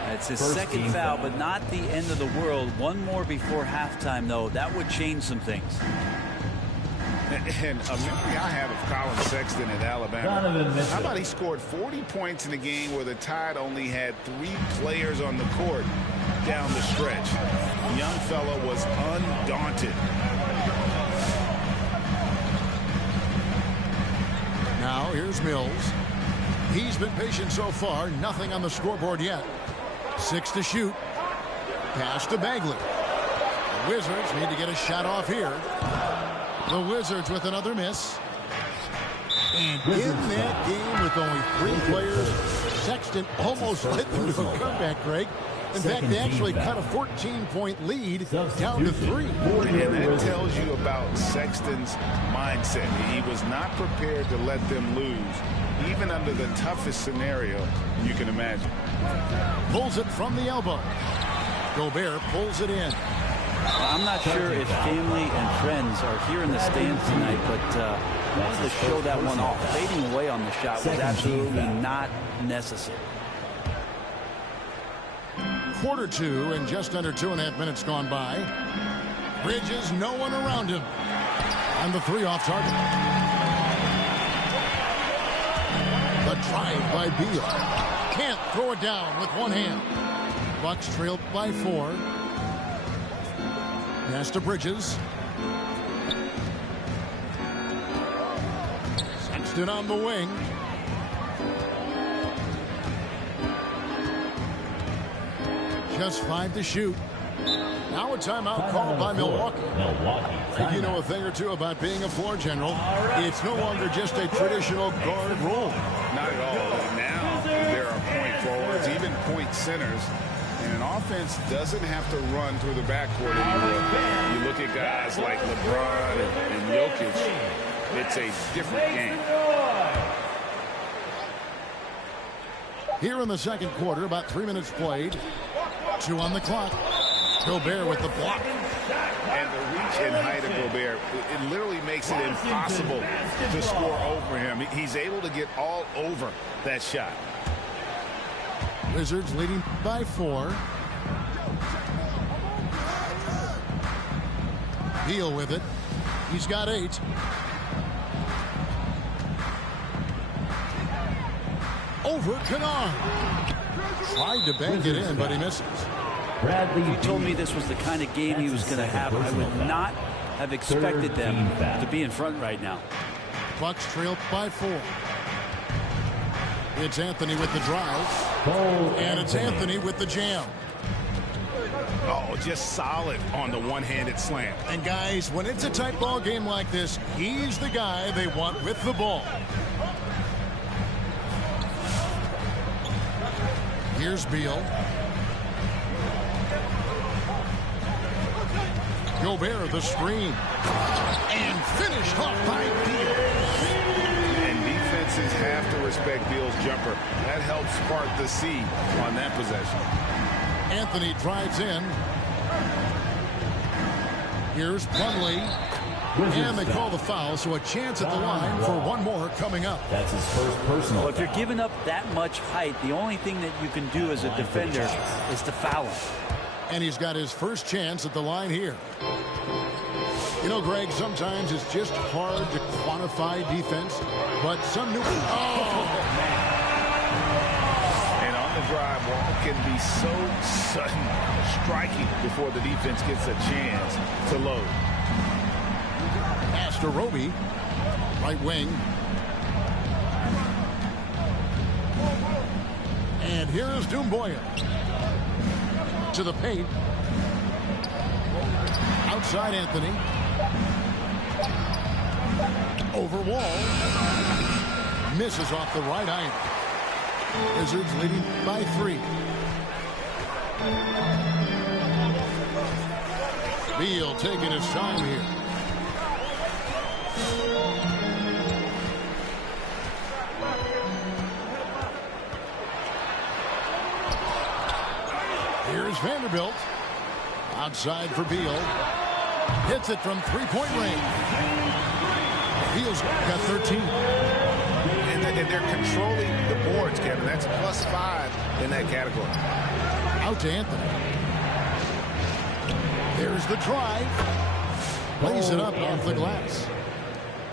That's his second foul, but not the end of the world. One more before halftime, though. That would change some things. And a memory I have of Colin Sexton at Alabama. How about he scored 40 points in a game where the Tide only had 3 players on the court down the stretch. The young fella was undaunted. Now here's Mills. He's been patient so far. Nothing on the scoreboard yet. 6 to shoot. Pass to Bagley. The Wizards need to get a shot off here. The Wizards with another miss. And in that game with only 3 players, Sexton almost led them to a comeback, Greg. In fact, they actually cut a 14-point lead down to 3. And that tells you about Sexton's mindset. He was not prepared to let them lose, even under the toughest scenario you can imagine. Pulls it from the elbow. Gobert pulls it in. I'm not sure if family and friends are here in the stands tonight, but wanted to show that one off. Fading away on the shot was absolutely not necessary. Quarter 2 and just under 2.5 minutes gone by. Bridges, no one around him. And the 3 off target. The drive by Beal. Can't throw it down with one hand. Bucks trailed by 4. Pass to Bridges. Sexton on the wing. Just 5 to shoot. Now a timeout called by Milwaukee. And you know a thing or two about being a floor general. It's no longer just a traditional guard role. Not at all. Now there are point forwards, even point centers. And an offense doesn't have to run through the backcourt anymore. You look at guys like LeBron and Jokic, it's a different game. Here in the second quarter, about 3 minutes played. 2 on the clock. Gobert with the block. And the reach and height of Gobert, it literally makes it impossible to score over him. He's able to get all over that shot. Wizards leading by 4. Beal with it. He's got 8. Over Kennard. Tried to bank it in, but he misses. If you told me this was the kind of game he was going to have, I would not have expected them to be in front right now. Bucks trail by 4. It's Anthony with the drive. And it's Anthony with the jam. Oh, just solid on the one-handed slam. And guys, when it's a tight ball game like this, he's the guy they want with the ball. Here's Beal. Gobert the screen. And finished off by Beal. And defenses have to respect Beal's jumper. That helps spark the seed on that possession. Anthony drives in. Here's Plumlee. And they call the foul, so a chance at the line for one more coming up. That's his first personal. Well, if you're giving up that much height, the only thing that you can do as a defender is to foul him. And he's got his first chance at the line here. You know, Greg, sometimes it's just hard to quantify defense, but some new... Oh, man. And on the drive, Wall can be so sudden, striking before the defense gets a chance to load. Pass to Roby, right wing. And here is Doumbouya. To the paint. Outside Anthony. Over Wall. Misses off the right iron. Wizards leading by 3. Beal taking his time here. Here's Vanderbilt. Outside for Beal. Hits it from three-point range. Beal's got 13. And they're controlling the boards, Kevin. That's +5 in that category. Out to Anthony. There's the drive. Lays it up off the glass.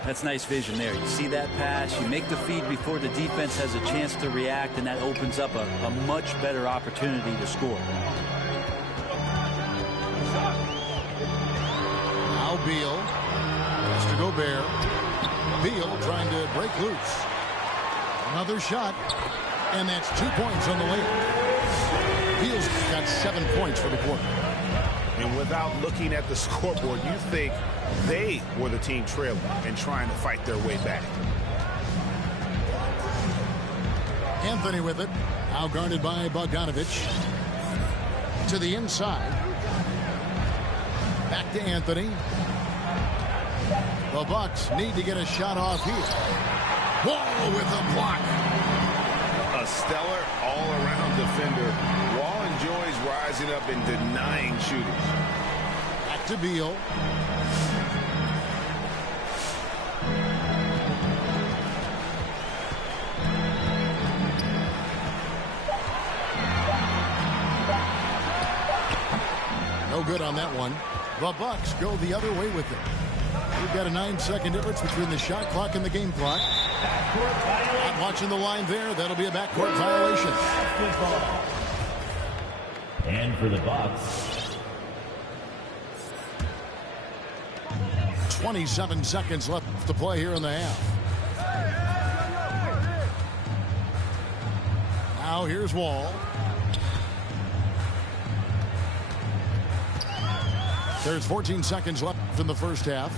That's nice vision there. You see that pass, you make the feed before the defense has a chance to react, and that opens up a much better opportunity to score. Now Beal. Has to Gobert. Beal trying to break loose. Another shot. And that's 2 points on the layup. Beal's got 7 points for the quarter. And without looking at the scoreboard, you think they were the team trailing and trying to fight their way back. Anthony with it. Now guarded by Bogdanovich. To the inside. Back to Anthony. The Bucks need to get a shot off here. Wall with a block. A stellar all-around defender. Wall enjoys rising up and denying shooting. Back to Beal. No good on that one. The Bucks go the other way with it. We've got a 9-second difference between the shot clock and the game clock. Not watching the line there. That'll be a backcourt violation. And for the Bucks, 27 seconds left to play here in the half. Now here's Wall. There's 14 seconds left in the first half.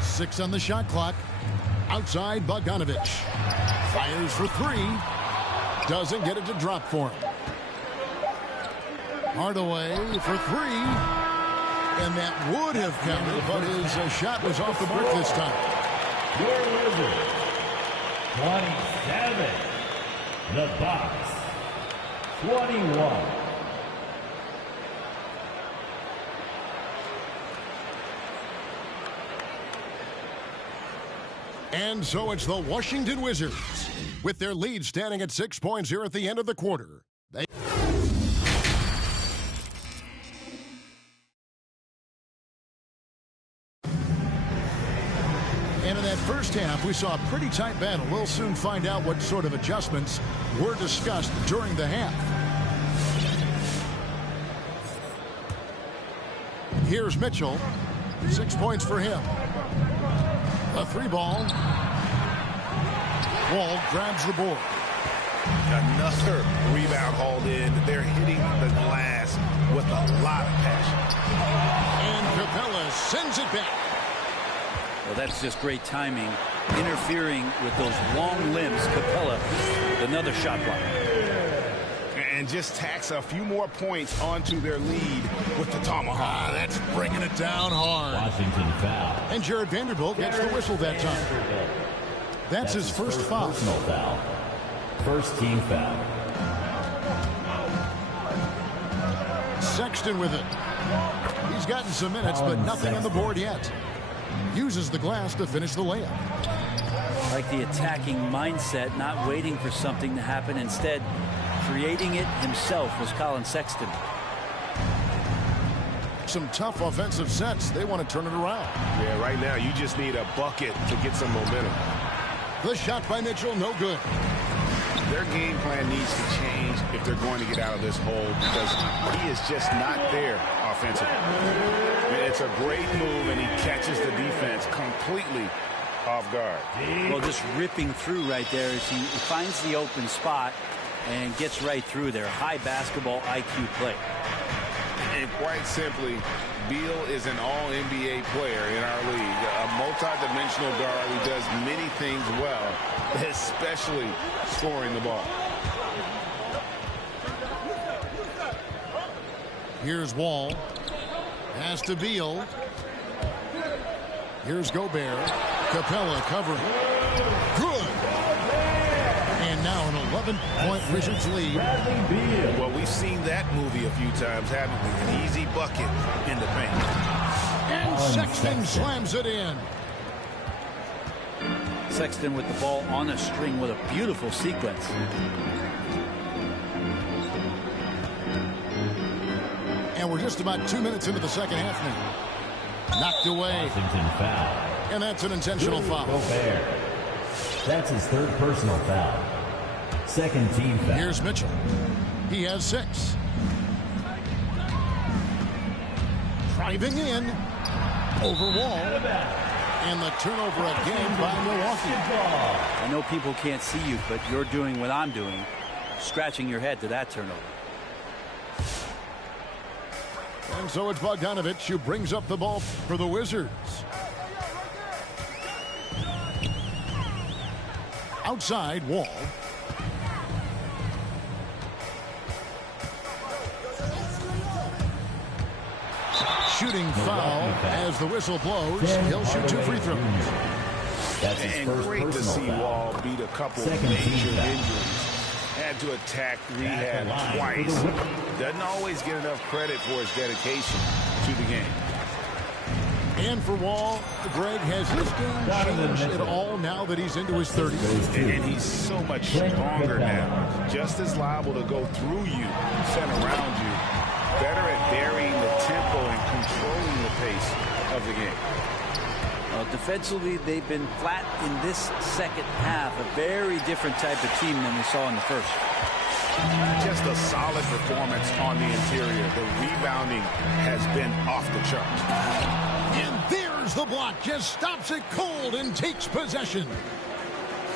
6 on the shot clock. Outside Bogdanovich. Fires for 3. Doesn't get it to drop for him. Hardaway for 3. And that would have counted, but his shot was off the mark this time. your Wizards, 27. The Bucks, 21. And so it's the Washington Wizards with their lead standing at 6 points here at the end of the quarter. And in that first half, we saw a pretty tight battle. We'll soon find out what sort of adjustments were discussed during the half. Here's Mitchell. 6 points for him. A 3 ball. Wall grabs the board. Another rebound hauled in. They're hitting the glass with a lot of passion. And Capella sends it back. Well, that's just great timing. Interfering with those long limbs. Capella, another shot block. And just tacks a few more points onto their lead with the tomahawk. That's bringing it down hard. Washington foul. And Jared Vanderbilt gets the whistle that time. That's his first foul. Personal foul. First team foul. Sexton with it. He's gotten some minutes, but nothing on the board yet. Uses the glass to finish the layup. Like the attacking mindset, not waiting for something to happen. Instead, creating it himself was Colin Sexton. Some tough offensive sets. They want to turn it around. Yeah, right now you just need a bucket to get some momentum. The shot by Mitchell, no good. Their game plan needs to change if they're going to get out of this hole because he is just not there offensively. It's a great move, and he catches the defense completely off guard. Well, just ripping through right there as he finds the open spot and gets right through there. High basketball IQ play. And quite simply, Beal is an all-NBA player in our league, a multi-dimensional guard who does many things well, especially scoring the ball. Here's Wall. Pass to Beal. Here's Gobert. Capella covering. Good. And now an 11-point Wizards lead. Well, we've seen that movie a few times, haven't we? An easy bucket in the paint. And Sexton slams it in. Sexton with the ball on a string with a beautiful sequence. And we're just about 2 minutes into the second half now. Knocked away. Washington foul. And that's an intentional foul. Gobert. That's his third personal foul. Second team foul. Here's Mitchell. He has 6. Driving in. Over Wall. And the turnover again by Milwaukee. I know people can't see you, but you're doing what I'm doing. Scratching your head to that turnover. And so it's Bogdanovich who brings up the ball for the Wizards. Outside, Wall. Shooting foul as the whistle blows. He'll shoot 2 free throws. That's his And first great to see foul. Wall beat a couple Second major team foul. injuries. Had to attack rehab twice. Doesn't always get enough credit for his dedication to the game. And for Wall, Greg, has his game changed at all now that he's into his 30s? And he's so much stronger now. Just as liable to go through you, set around you. Better at varying the tempo and controlling the pace of the game. Defensively, they've been flat in this second half. A very different type of team than we saw in the first. Just a solid performance on the interior. The rebounding has been off the charts. And there's the block. Just stops it cold and takes possession.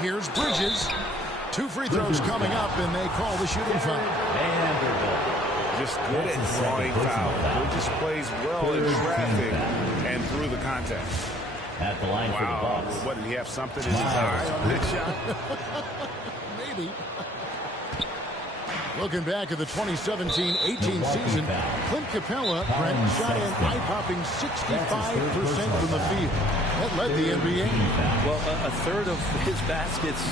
Here's Bridges. 2 free throws coming up, and they call the shooting foul. Just good at drawing foul. Bridges plays well in traffic and through the contact. At the line for the Wow. Bucks. What, did he have something in his eye on that shot? Maybe. Looking back at the 2017-18 season, Clint Capella, Brent, shot an eye-popping 65% from the field. That led the NBA. Well, a third of his baskets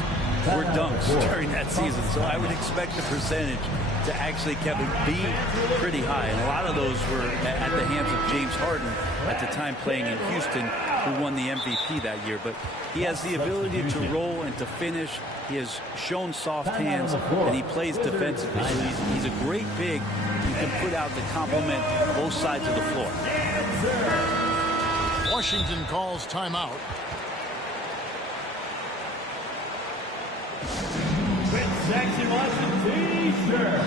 were dunks during that season, so I would expect the percentage to actually, Kevin, be pretty high. And a lot of those were at the hands of James Harden at the time playing in Houston, who won the MVP that year. But he has the ability to roll and to finish. He has shown soft hands, and he plays defensively. So he's a great big. You can put out to complement both sides of the floor. Washington calls timeout. Section Washington T-shirt.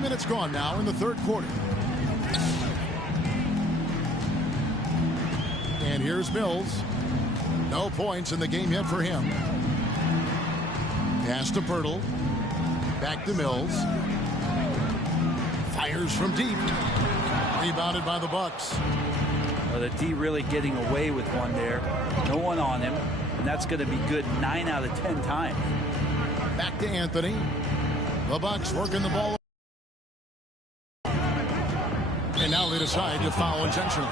Minutes gone now in the third quarter. And here's Mills. No points in the game yet for him. Pass to Pirtle. Back to Mills. Fires from deep. Rebounded by the Bucks. Well, the D really getting away with one there. No one on him. And that's going to be good 9 out of 10 times. Back to Anthony. The Bucks working the ball. And now they decide to foul intentionally.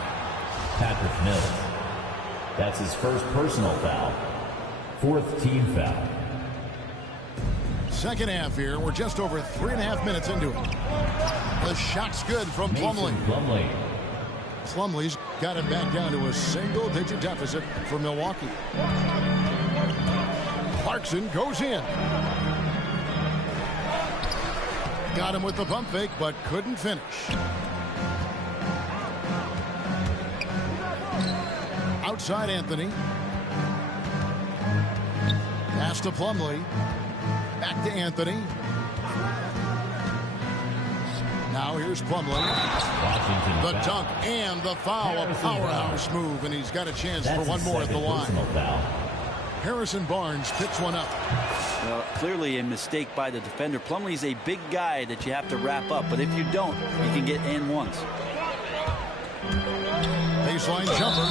Patrick Mills. That's his first personal foul. 4th team foul. Second half here. We're just over 3.5 minutes into it. The shot's good from Plumlee. Plumlee's got it back down to a single-digit deficit for Milwaukee. Clarkson goes in. Got him with the pump fake, but couldn't finish. Outside Anthony. Pass to Plumlee. Back to Anthony. Now here's Plumlee. The dunk and the foul. A powerhouse move, and he's got a chance for one more at the line. Harrison Barnes picks one up. Well, clearly a mistake by the defender. Plumlee's a big guy that you have to wrap up, but if you don't, you can get in once. Baseline jumper.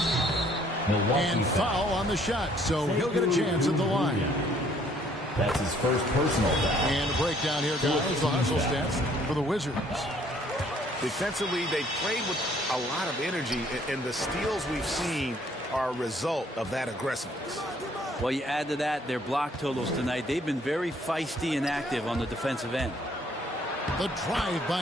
And foul on the shot, so he'll get a chance at the line. That's his first personal foul. And a breakdown here, guys. The hustle stats for the Wizards. Defensively, they played with a lot of energy, and the steals we've seen are a result of that aggressiveness. Well, you add to that their block totals tonight. They've been very feisty and active on the defensive end. The drive by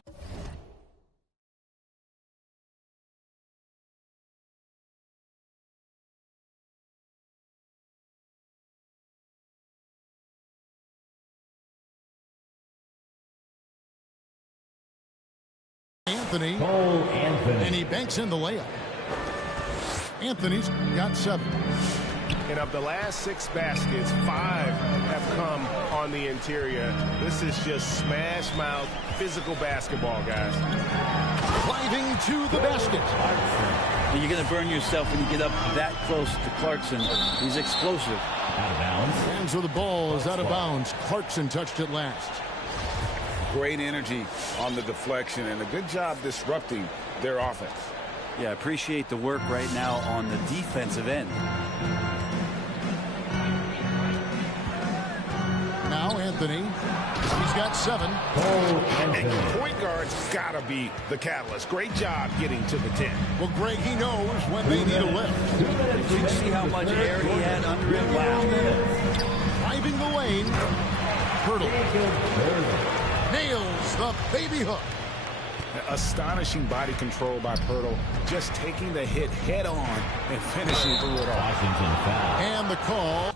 Anthony. And he banks in the layup. Anthony's got 7. And of the last 6 baskets, 5 have come on the interior. This is just smash mouth physical basketball, guys. Driving to the basket. And you're going to burn yourself when you get up that close to Clarkson. He's explosive. Out of bounds. Hands with the ball is out of bounds. Clarkson touched it last. Great energy on the deflection and a good job disrupting their offense. Yeah, appreciate the work right now on the defensive end. Now Anthony. He's got 7. And point guard's got to be the catalyst. Great job getting to the 10. Well, Greg, he knows when they need a lift. Did you see how much air he had under him? Wow. Driving the lane. Pirtle. Nails the baby hook. Astonishing body control by Pirtle. Just taking the hit head on and finishing through it all. And the call.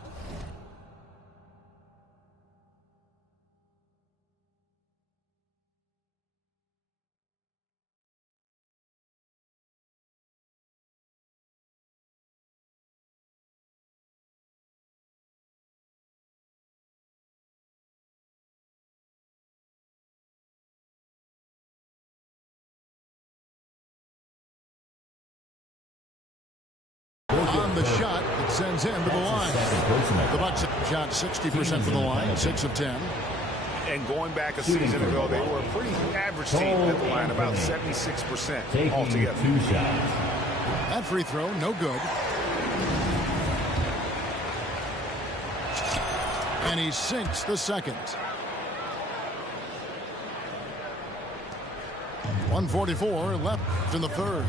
On the shot that sends him to the line. The Bucks shot 60% from the line, 6 of 10. And going back a season ago, they were a pretty average team at the line, about 76% altogether. 2 shots. That free throw, no good. And he sinks the second. 1:44 left in the third.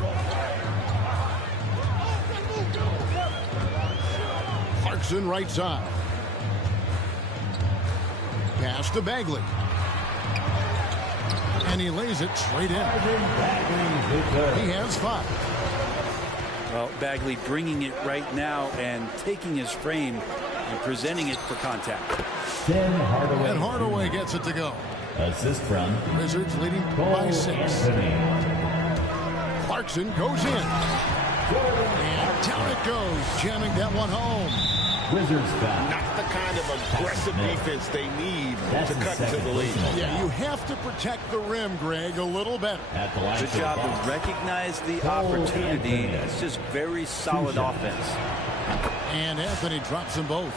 Clarkson right side. Pass to Bagley. And he lays it straight in. He has 5. Well, Bagley bringing it right now and taking his frame and presenting it for contact. And Hardaway gets it to go. Assist from Wizards leading by 6. Clarkson goes in. And down it goes, jamming that one home. Wizards foul. Not the kind of aggressive defense they need to cut into the lead. Yeah, you have to protect the rim, Greg, a little better. At the line Good for job the to Bucks. recognize the opportunity. It's just very solid offense. And Anthony drops them both.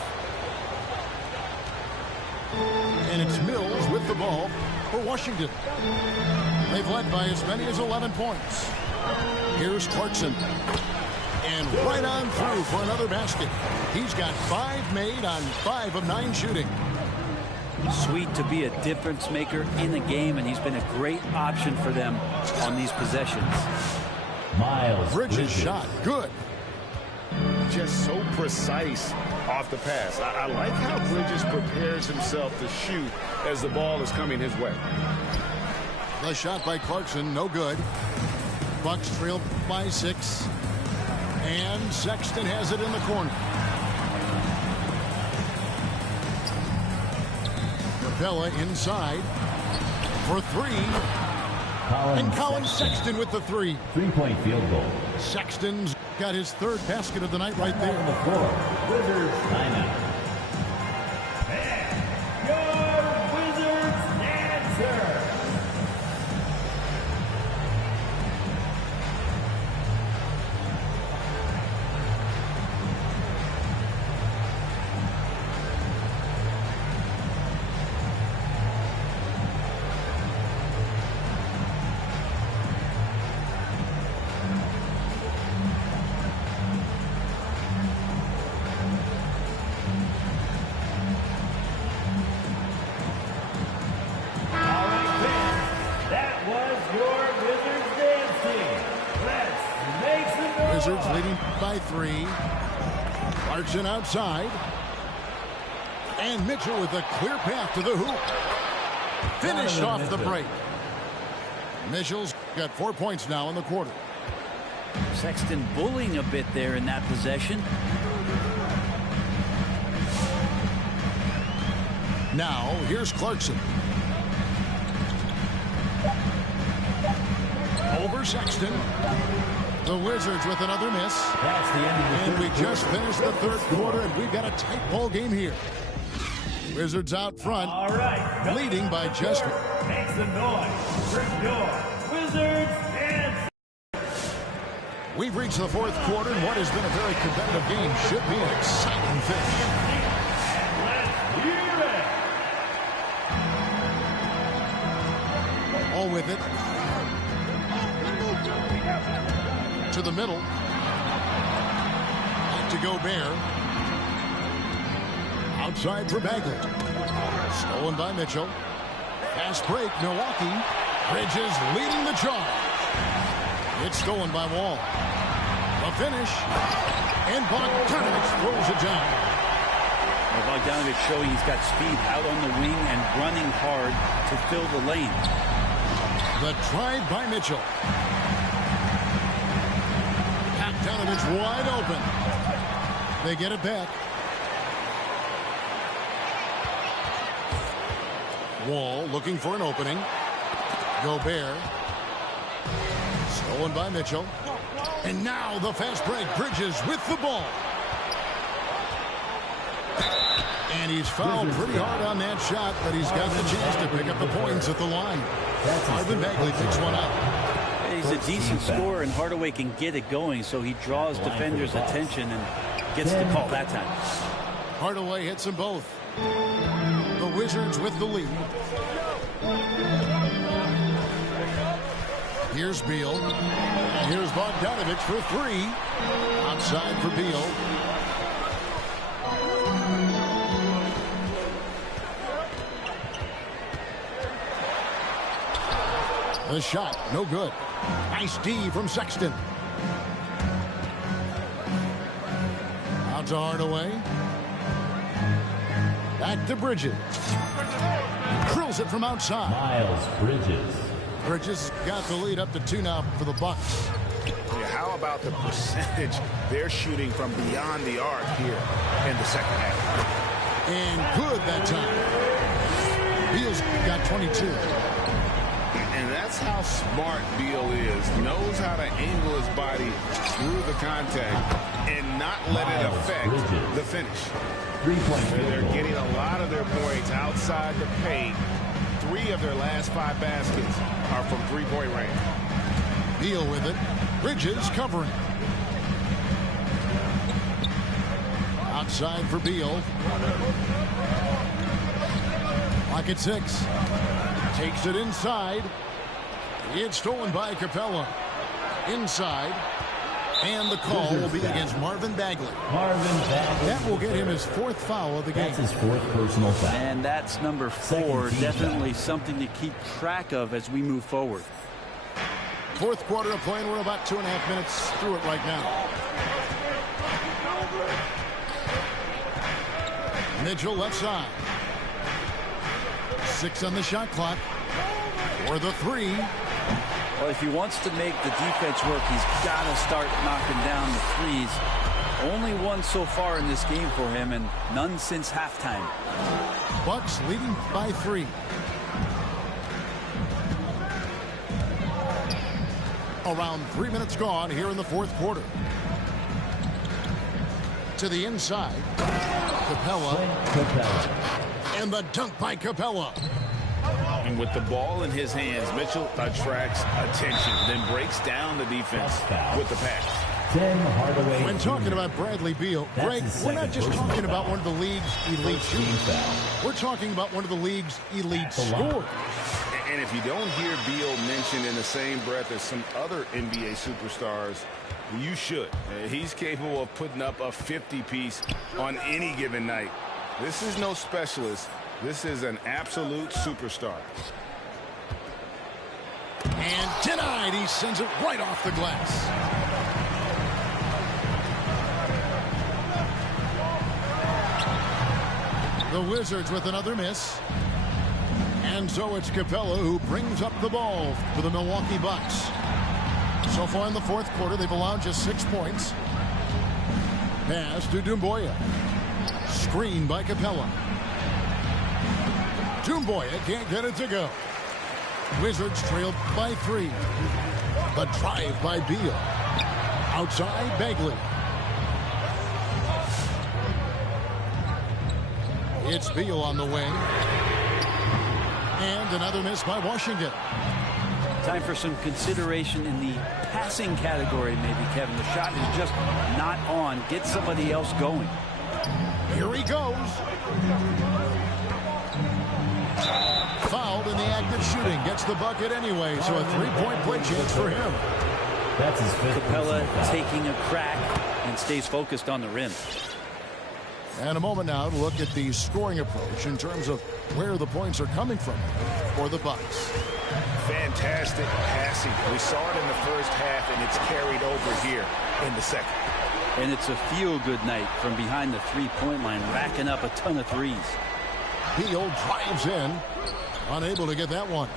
And it's Mills with the ball for Washington. They've led by as many as 11 points. Here's Clarkson. And right on through for another basket. He's got 5 made on 5 of 9 shooting. Sweet to be a difference maker in the game, and he's been a great option for them on these possessions. Miles Bridges shot. Good. Just so precise off the pass. I like how Bridges prepares himself to shoot as the ball is coming his way. The shot by Clarkson, no good. Bucks trail by 6. And Sexton has it in the corner. Capella inside for 3. And Colin Sexton with the 3. 3-point field goal. Sexton's got his 3rd basket of the night right there. On the floor. Wizards timeout. And your Wizards answer. Wizards leading by 3. Clarkson outside. And Mitchell with a clear path to the hoop. Finished off the break. Mitchell's got 4 points now in the quarter. Sexton bullying a bit there in that possession. Now, here's Clarkson. Over Sexton. The Wizards with another miss. That's the end of the And we third just quarter. finished the 3rd quarter, and we've got a tight ball game here. Wizards out front, All right. leading by just. Make some noise for your Wizards and. We've reached the 4th quarter, and what has been a very competitive game should be an exciting finish. All with it. To the middle. Back to Gobert. Outside for Bagley. Stolen by Mitchell. Fast break, Milwaukee. Bridges leading the charge. It's stolen by Wall. The finish. And Bogdanovich throws it down. Well, Bogdanovich showing he's got speed out on the wing and running hard to fill the lane. The drive by Mitchell. Bogdanovich wide open. They get it back. Wall looking for an opening. Gobert. Stolen by Mitchell. And now the fast break. Bridges with the ball. And he's fouled pretty hard on that shot, but he's got the chance to pick up the points at the line. Marvin Bagley picks one up. He's a decent scorer, and Hardaway can get it going, so he draws defenders' attention and gets the call that time. Hardaway hits them both. The Wizards with the lead. Here's Beal. Here's Bogdanovich for 3. Outside for Beal. The shot, no good. Nice D from Sexton. Out to Hardaway. Back to Bridges. Drills it from outside. Miles Bridges. Bridges got the lead up to 2 now for the Bucks. Yeah, how about the percentage they're shooting from beyond the arc here in the second half? And good that time. Beal's got 22. And that's how smart Beal is. Knows how to angle his body through the contact and not let it affect the finish. They're getting a lot of their points outside the paint. 3 of their last 5 baskets are from three-point range. Beal with it. Bridges covering. Outside for Beal. Pocket 6. Takes it inside. It's stolen by Capella. Inside. And the call will be against Marvin Bagley. That will get him his 4th foul of the game. That's his 4th personal foul. And that's number 4. Definitely something to keep track of as we move forward. 4th quarter of play, and we're about 2.5 minutes through it right now. Mitchell left side. 6 on the shot clock. For the 3. Well, if he wants to make the defense work, he's got to start knocking down the threes. Only 1 so far in this game for him, and none since halftime. Bucks leading by 3. Around 3 minutes gone here in the 4th quarter. To the inside. Capella. And the dunk by Capella. And with the ball in his hands, Mitchell attracts attention, then breaks down the defense with the pass. When talking about Bradley Beal, Greg, we're not just talking about one of the league's elite shooters. We're talking about one of the league's elite scorers. And if you don't hear Beal mentioned in the same breath as some other NBA superstars, you should. He's capable of putting up a 50-piece on any given night. This is no specialist. This is an absolute superstar. And denied. He sends it right off the glass. The Wizards with another miss. And so it's Capella who brings up the ball for the Milwaukee Bucks. So far in the 4th quarter, they've allowed just 6 points. Pass to Doumbouya. Screen by Capella. Doumbouya can't get it to go. Wizards trailed by 3. The drive by Beal. Outside Bagley. It's Beal on the wing. And another miss by Washington. Time for some consideration in the passing category, maybe, Kevin. The shot is just not on. Get somebody else going. Here he goes. Fouled in the act of shooting. Gets the bucket anyway, so a 3-point play chance for him. That's his 5th. Capella taking a crack and stays focused on the rim. And a moment now to look at the scoring approach in terms of where the points are coming from for the Bucks. Fantastic passing. We saw it in the first half, and it's carried over here in the second. And it's a feel-good night from behind the 3-point line, racking up a ton of threes. Beal drives in. Unable to get that one.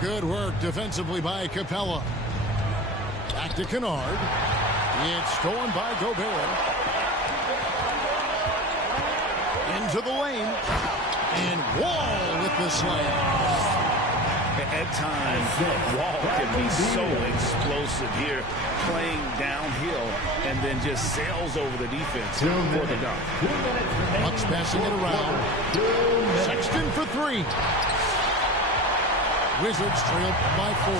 Good work defensively by Capella. Back to Kennard. It's stolen by Gobert. Into the lane. And Wall with the slam. At times, Wall can be so explosive here, playing downhill, and then just sails over the defense for the dunk. Bucks passing it around. Sexton for 3. Wizards trailed by 4.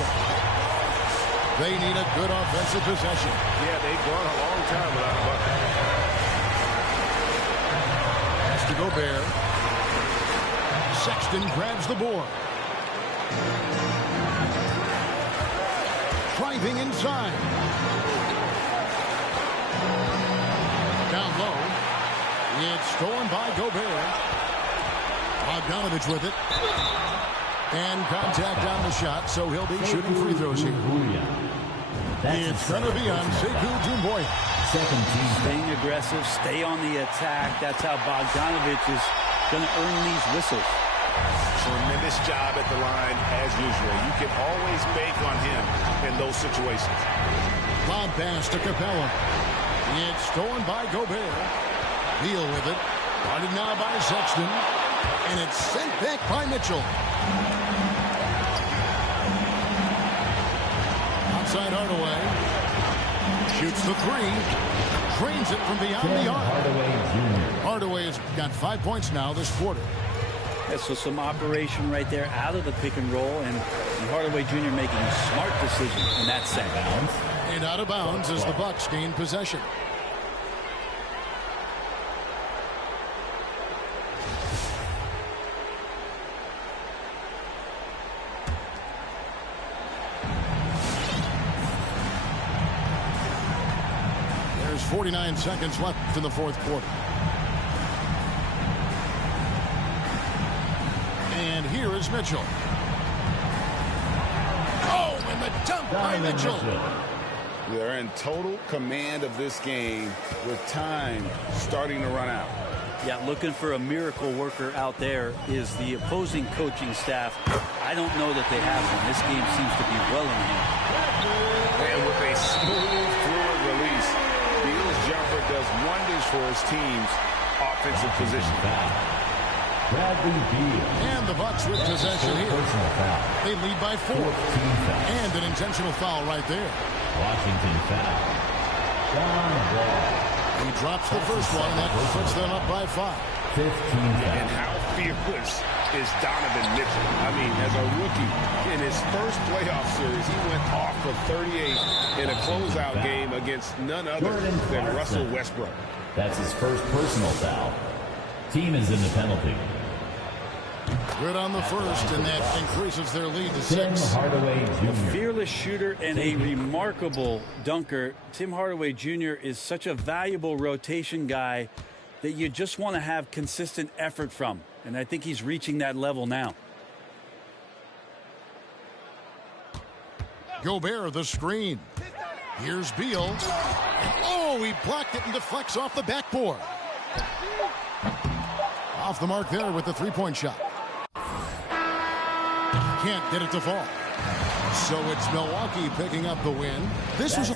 They need a good offensive possession. Yeah, they've gone a long time without a bucket. Pass to Gobert. Sexton grabs the board. Driving inside. Down low. It's stolen by Gobert. Bogdanovich with it. And contact on the shot, so he'll be shooting free throws here. It's going to be on Sekou Doumbouya. Staying aggressive, stay on the attack. That's how Bogdanovich is going to earn these whistles. Tremendous job at the line, as usual. You can always bank on him in those situations. Lob pass to Capella. It's stolen by Gobert. Beal with it. Guarded now by Sexton. And it's sent back by Mitchell. outside Hardaway. Shoots the three. Drains it from beyond the arc. Hardaway has got 5 points now this quarter. Yeah, so some operation right there out of the pick and roll, and Hardaway Jr. making a smart decision in that set. And out of bounds as the Bucks gain possession. There's 49 seconds left in the fourth quarter. And here is Mitchell. Oh, and the dunk by Mitchell. They're in total command of this game with time starting to run out. Yeah, looking for a miracle worker out there is the opposing coaching staff. I don't know that they have one. This game seems to be well in hand. And with a smooth, fluid release, Beal's jumper does wonders for his team's offensive position. And the Bucks with possession here. They lead by 4. And an intentional foul right there. Washington foul. He drops the first one, and that puts them up by 5. 15 And how fearless is Donovan Mitchell? I mean, as a rookie, in his first playoff series, he went off for 38 in a closeout game against none other than Russell Westbrook. That's his first personal foul. Team is in the penalty. Good on the first, and that increases their lead to 6. Tim Hardaway Jr. A fearless shooter and a remarkable dunker. Tim Hardaway Jr. is such a valuable rotation guy that you just want to have consistent effort from. And I think he's reaching that level now. Gobert, the screen. Here's Beal. Oh, he blocked it and deflects off the backboard. Off the mark there with the three-point shot. Can't get it to fall. So it's Milwaukee picking up the win. This was